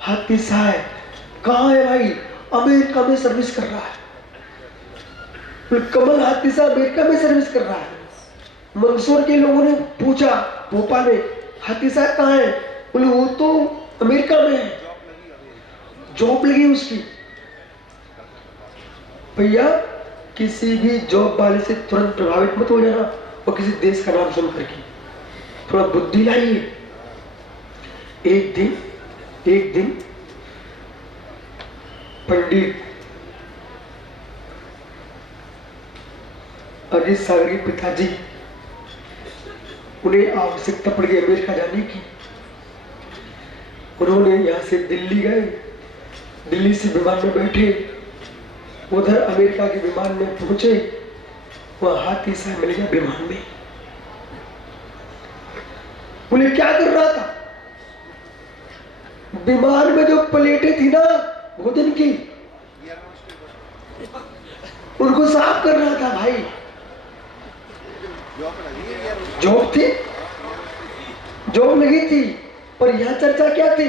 हाथी साहब कहां है भाई? अमेरिका में सर्विस कर रहा है। कमल हाथी साहब अमेरिका में सर्विस कर रहा है। मंदसौर के लोगों ने पूछा भोपाल में, हाथी साहब कहाँ है? बोले वो तो अमेरिका में है, जॉब लगी उसकी। भैया किसी भी जॉब वाले से तुरंत प्रभावित मत हो जाना और किसी देश का नाम सुन करके थोड़ा बुद्धि लाइए। एक दिन पंडित अजीत सागर के पिताजी, उन्हें आवश्यकता पड़ गई अमेरिका जाने की। उन्होंने यहाँ से दिल्ली गए, दिल्ली से विमान में बैठे, उधर अमेरिका के विमान में पहुंचे। वहां हाथी साहब मिल गया विमान में। बोले क्या कर रहा था? विमान में जो प्लेटें थी ना भोजन की, उनको साफ कर रहा था भाई। जॉब थी, जॉब लगी थी, पर यह चर्चा क्या थी?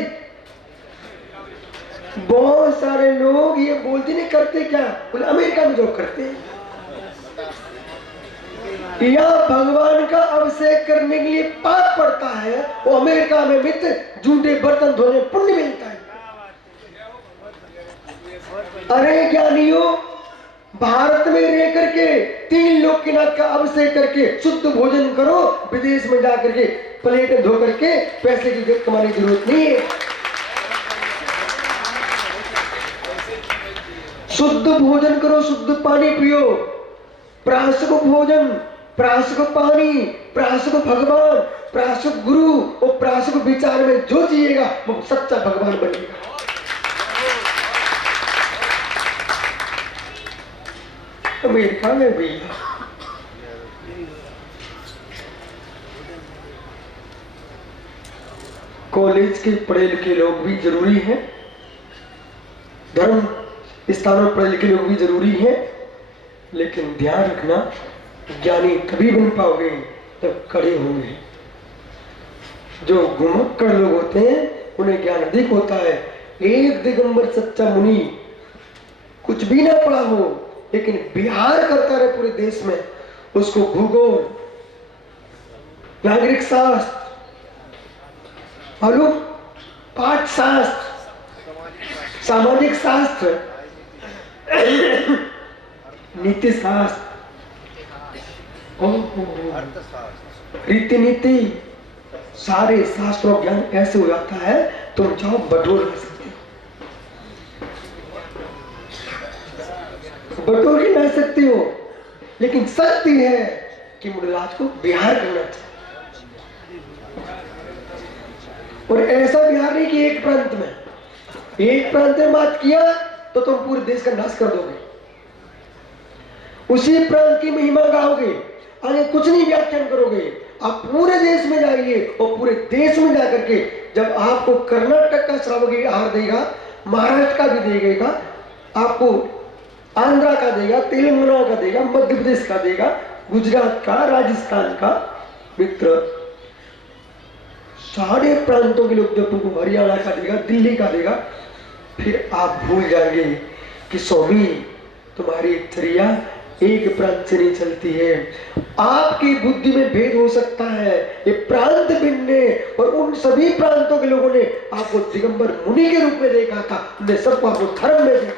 बहुत सारे लोग ये बोलते नहीं करते क्या? बोले अमेरिका में जॉब करते हैं, या भगवान का अभिषेक करने के लिए पाप पड़ता है, वो अमेरिका में मित्र जूठे बर्तन धोने पुण्य मिलता है। अरे ज्ञानियों, भारत में रह करके 3 लोकनाथ का अभिषेक करके शुद्ध भोजन करो, विदेश में जा करके प्लेट धो करके पैसे की कमाने की जरूरत नहीं है। शुद्ध भोजन करो, शुद्ध पानी पियो, प्रासक भोजन, प्रासक पानी, प्रासक भगवान, प्रासक गुरु और प्रासक विचार में जो जिएगा वो सच्चा भगवान बनेगा। अमेरिका में भी कॉलेज के पढ़े लिखे लोग भी जरूरी हैं, धर्म स्थानों पर पढ़े लिखे लोग भी जरूरी हैं, लेकिन ध्यान रखना ज्ञानी तभी बन पाओगे तब कड़े होंगे। जो घुमक्कड़ लोग होते हैं उन्हें ज्ञान अधिक होता है। एक दिगंबर सच्चा मुनि कुछ भी ना पढ़ा हो लेकिन विहार करता रहे पूरे देश में, उसको भूगोल, नागरिक शास्त्र, मालूम, पाठ शास्त्र, सामाजिक शास्त्र, नीति शास्त्र, रीति नीति, सारे शास्त्रों ज्ञान ऐसे हो जाता है तुम चाहो बटोर ला सकते हो, बटोर ही ला सकते हो, लेकिन सत्य है कि मुनिराज को विहार करना चाहिए। और ऐसा विहार नहीं कि एक प्रांत में बात किया तो तुम पूरे देश का नाश कर दोगे, उसी प्रांत की महिमा गाओगे, आगे कुछ नहीं व्याख्यान करोगे। आप पूरे देश में जाइए और पूरे देश में जाकर के जब आपको कर्नाटक का श्रावक आहार देगा, महाराष्ट्र का भी देगा, आपको आंध्रा का देगा, तेलंगाना का देगा, मध्य प्रदेश का देगा, गुजरात का, राजस्थान का, मित्र सारे प्रांतों के लोग जब तुमको हरियाणा का देगा, दिल्ली का देगा, फिर आप भूल जाएंगे कि स्वामी तुम्हारी चर्या एक प्रांत से नहीं चलती है। आपकी बुद्धि में भेद हो सकता है, ये प्रांत भिन्न है, और उन सभी प्रांतों के लोगों ने आपको दिगंबर मुनि के रूप में देखा था, उन्हें सबको आपको धर्म में देखा।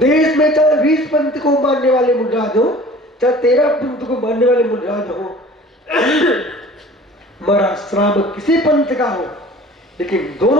देश में चाहे 20 पंथ को मानने वाले मुनिराज हो, चाहे 13 पंथ को मानने वाले मुनिराज हो, मरा श्रावक किसी पंथ का हो, लेकिन दोनों